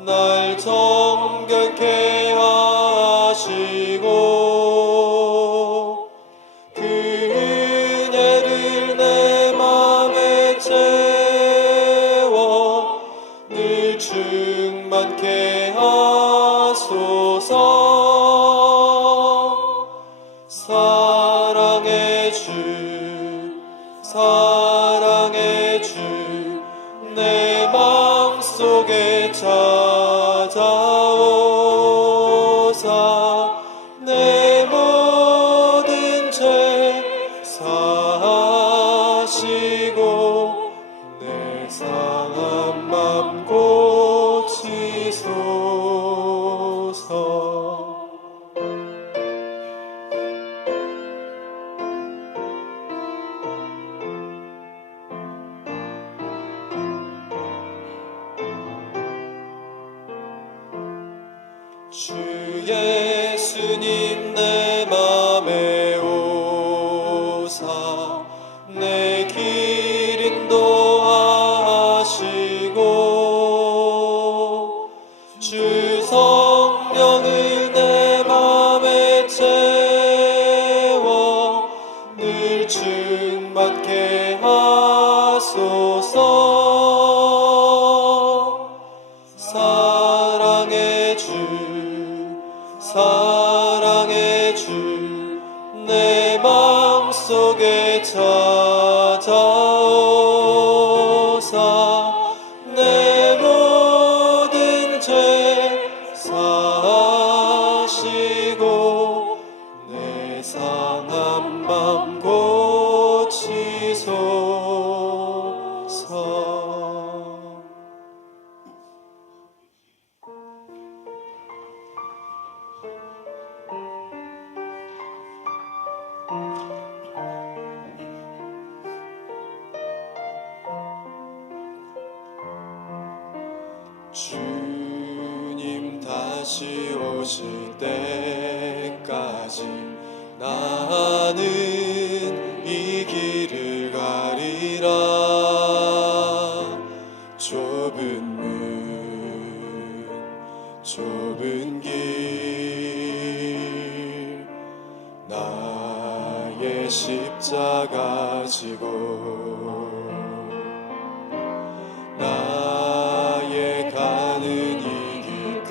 날 정결케 하시고 그 은혜를 내 맘에 채워 늘 충만케 하소서. 사랑의 주 내 맘속에 찾아오사 내 모든 죄 사하시고 내 상한 맘 고치소서. 주 예수님 내 맘에 오사 내 길 인도하시고 주 성령을 내 맘에 채워 늘 충만케 하소서. 사랑의 주 내 맘속에 찾아오사 내 모든 죄 사하시고 내 상한 맘 고치소서. 주님 다시 오실 때까지 나는 이 길을 가리라. 좁은 문 좁은 길 나의 십자가 지고 나의 가는 이 길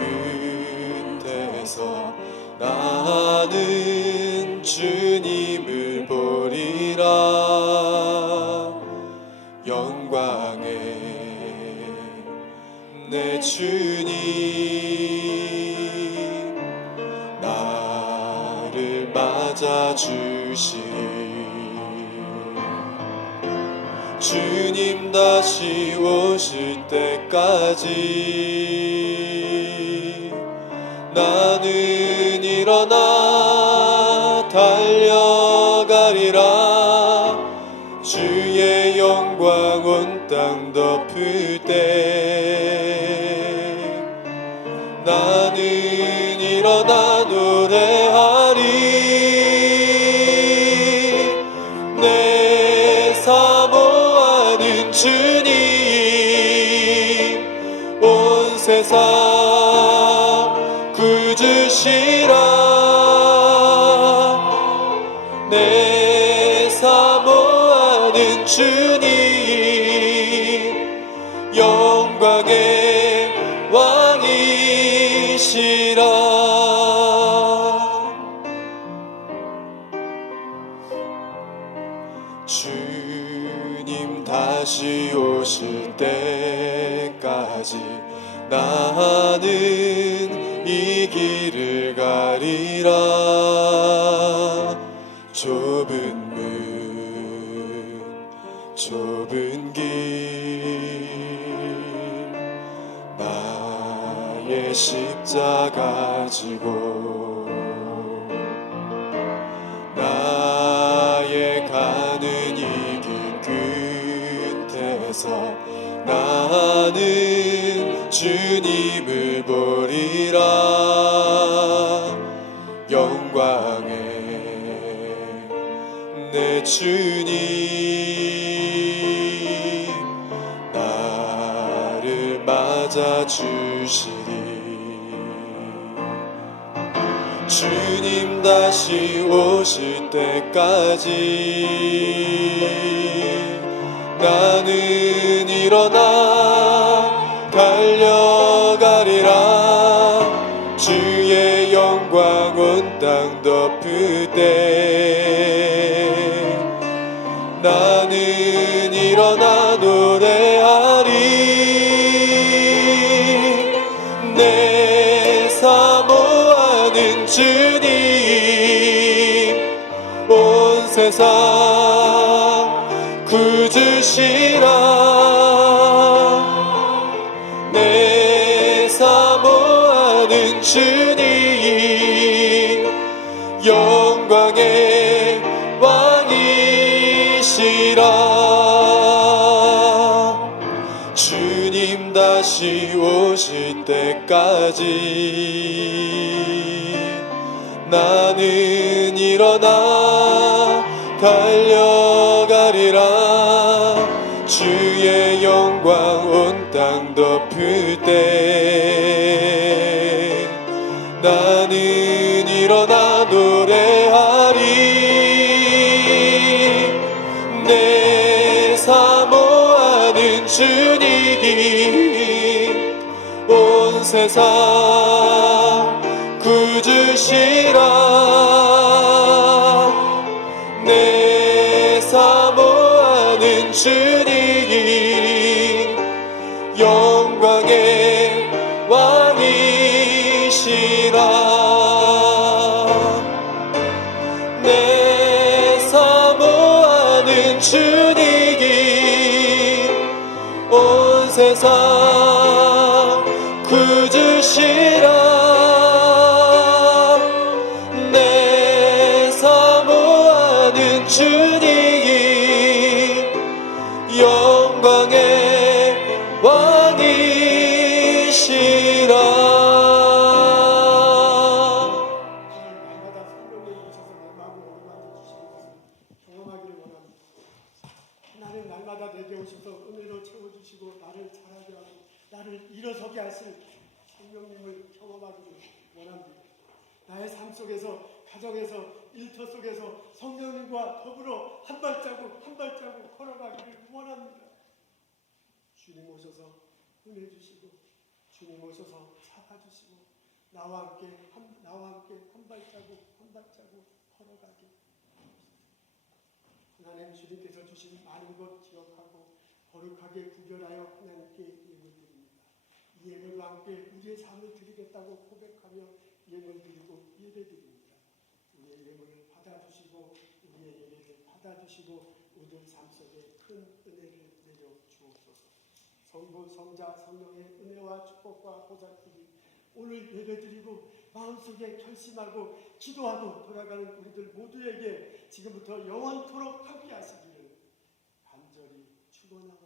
끝에서 나는 주님을 보리라. 영광의 내 주님 나를 맞아주시리. 주님 다시 오실 때까지 나는 일어나 달려가리라. 주의 영광 온 땅 덮을 때 나는 일어나 노래하리. 내 사모하는 주님 온 세상 구주시라. 내 사모하는 주님 영광 다시 오실 때까지 나는 이 길을 가리라. 좁은 문 좁은 길 나의 십자가 지고 나의 가는 이 길 끝에서 나는 주님을 보리라. 영광의 내 주님 나를 맞아주시리. 주님 다시 오실 때까지 나는 일어나 달려가리라. 주의 영광 온 땅 덮을 때 나는 일어나 노래하리. 내 사모하는 주님 온 세상 구주시라. 내 사모하는 주님 영광의 왕이시라. 주님 다시 오실 때까지 나는 일어나 달려가리라. 주의 영광 온 땅 덮을 때 나는 일어나 노래하리. 내 사모하는 주님 온 세상 구주시라. 내 사모하는 주님 영광의 왕이시라. 내 사모하는 주님 온 세상 구주시라. 내 사모하는 주님 영광의 왕이시라. 날마다 성령님 오셔서 내 마음을 어루만져 주시는 것을 경험하기를 원합니다. 하나님 날마다 내게 오셔서 은혜로 채워주시고 나를 자라게 하고 나를 일어서게 하실 성령님을 경험하기를 원합니다. 나의 삶 속에서, 가정에서, 일터 속에서 성령님과 더불어 한 발자국 한 발자국 걸어가기를 원합니다. 주님 오셔서 은혜 주시고 주님 오셔서 잡아주시고 나와 함께 한 발자국 한 발자국 걸어가게. 하나님 주님께서 주신 많은 것 기억하고 거룩하게 구별하여 하나님께 예물 드립니다. 이 예물과 함께 우리의 삶을 드리겠다고 고백하며 예물 드리고 예배 드립니다. 우리의 예물을 받아주시고 우리의 예배를 받아주시고 우리들 삶 속에 큰 은혜를 내려 주옵소서. 성부, 성자, 성령의 은혜와 축복과 보살핌이 오늘 예배드리고 마음속에 결심하고 기도하고 돌아가는 우리들 모두에게 지금부터 영원토록 함께 하시기를 간절히 축원하옵나이다.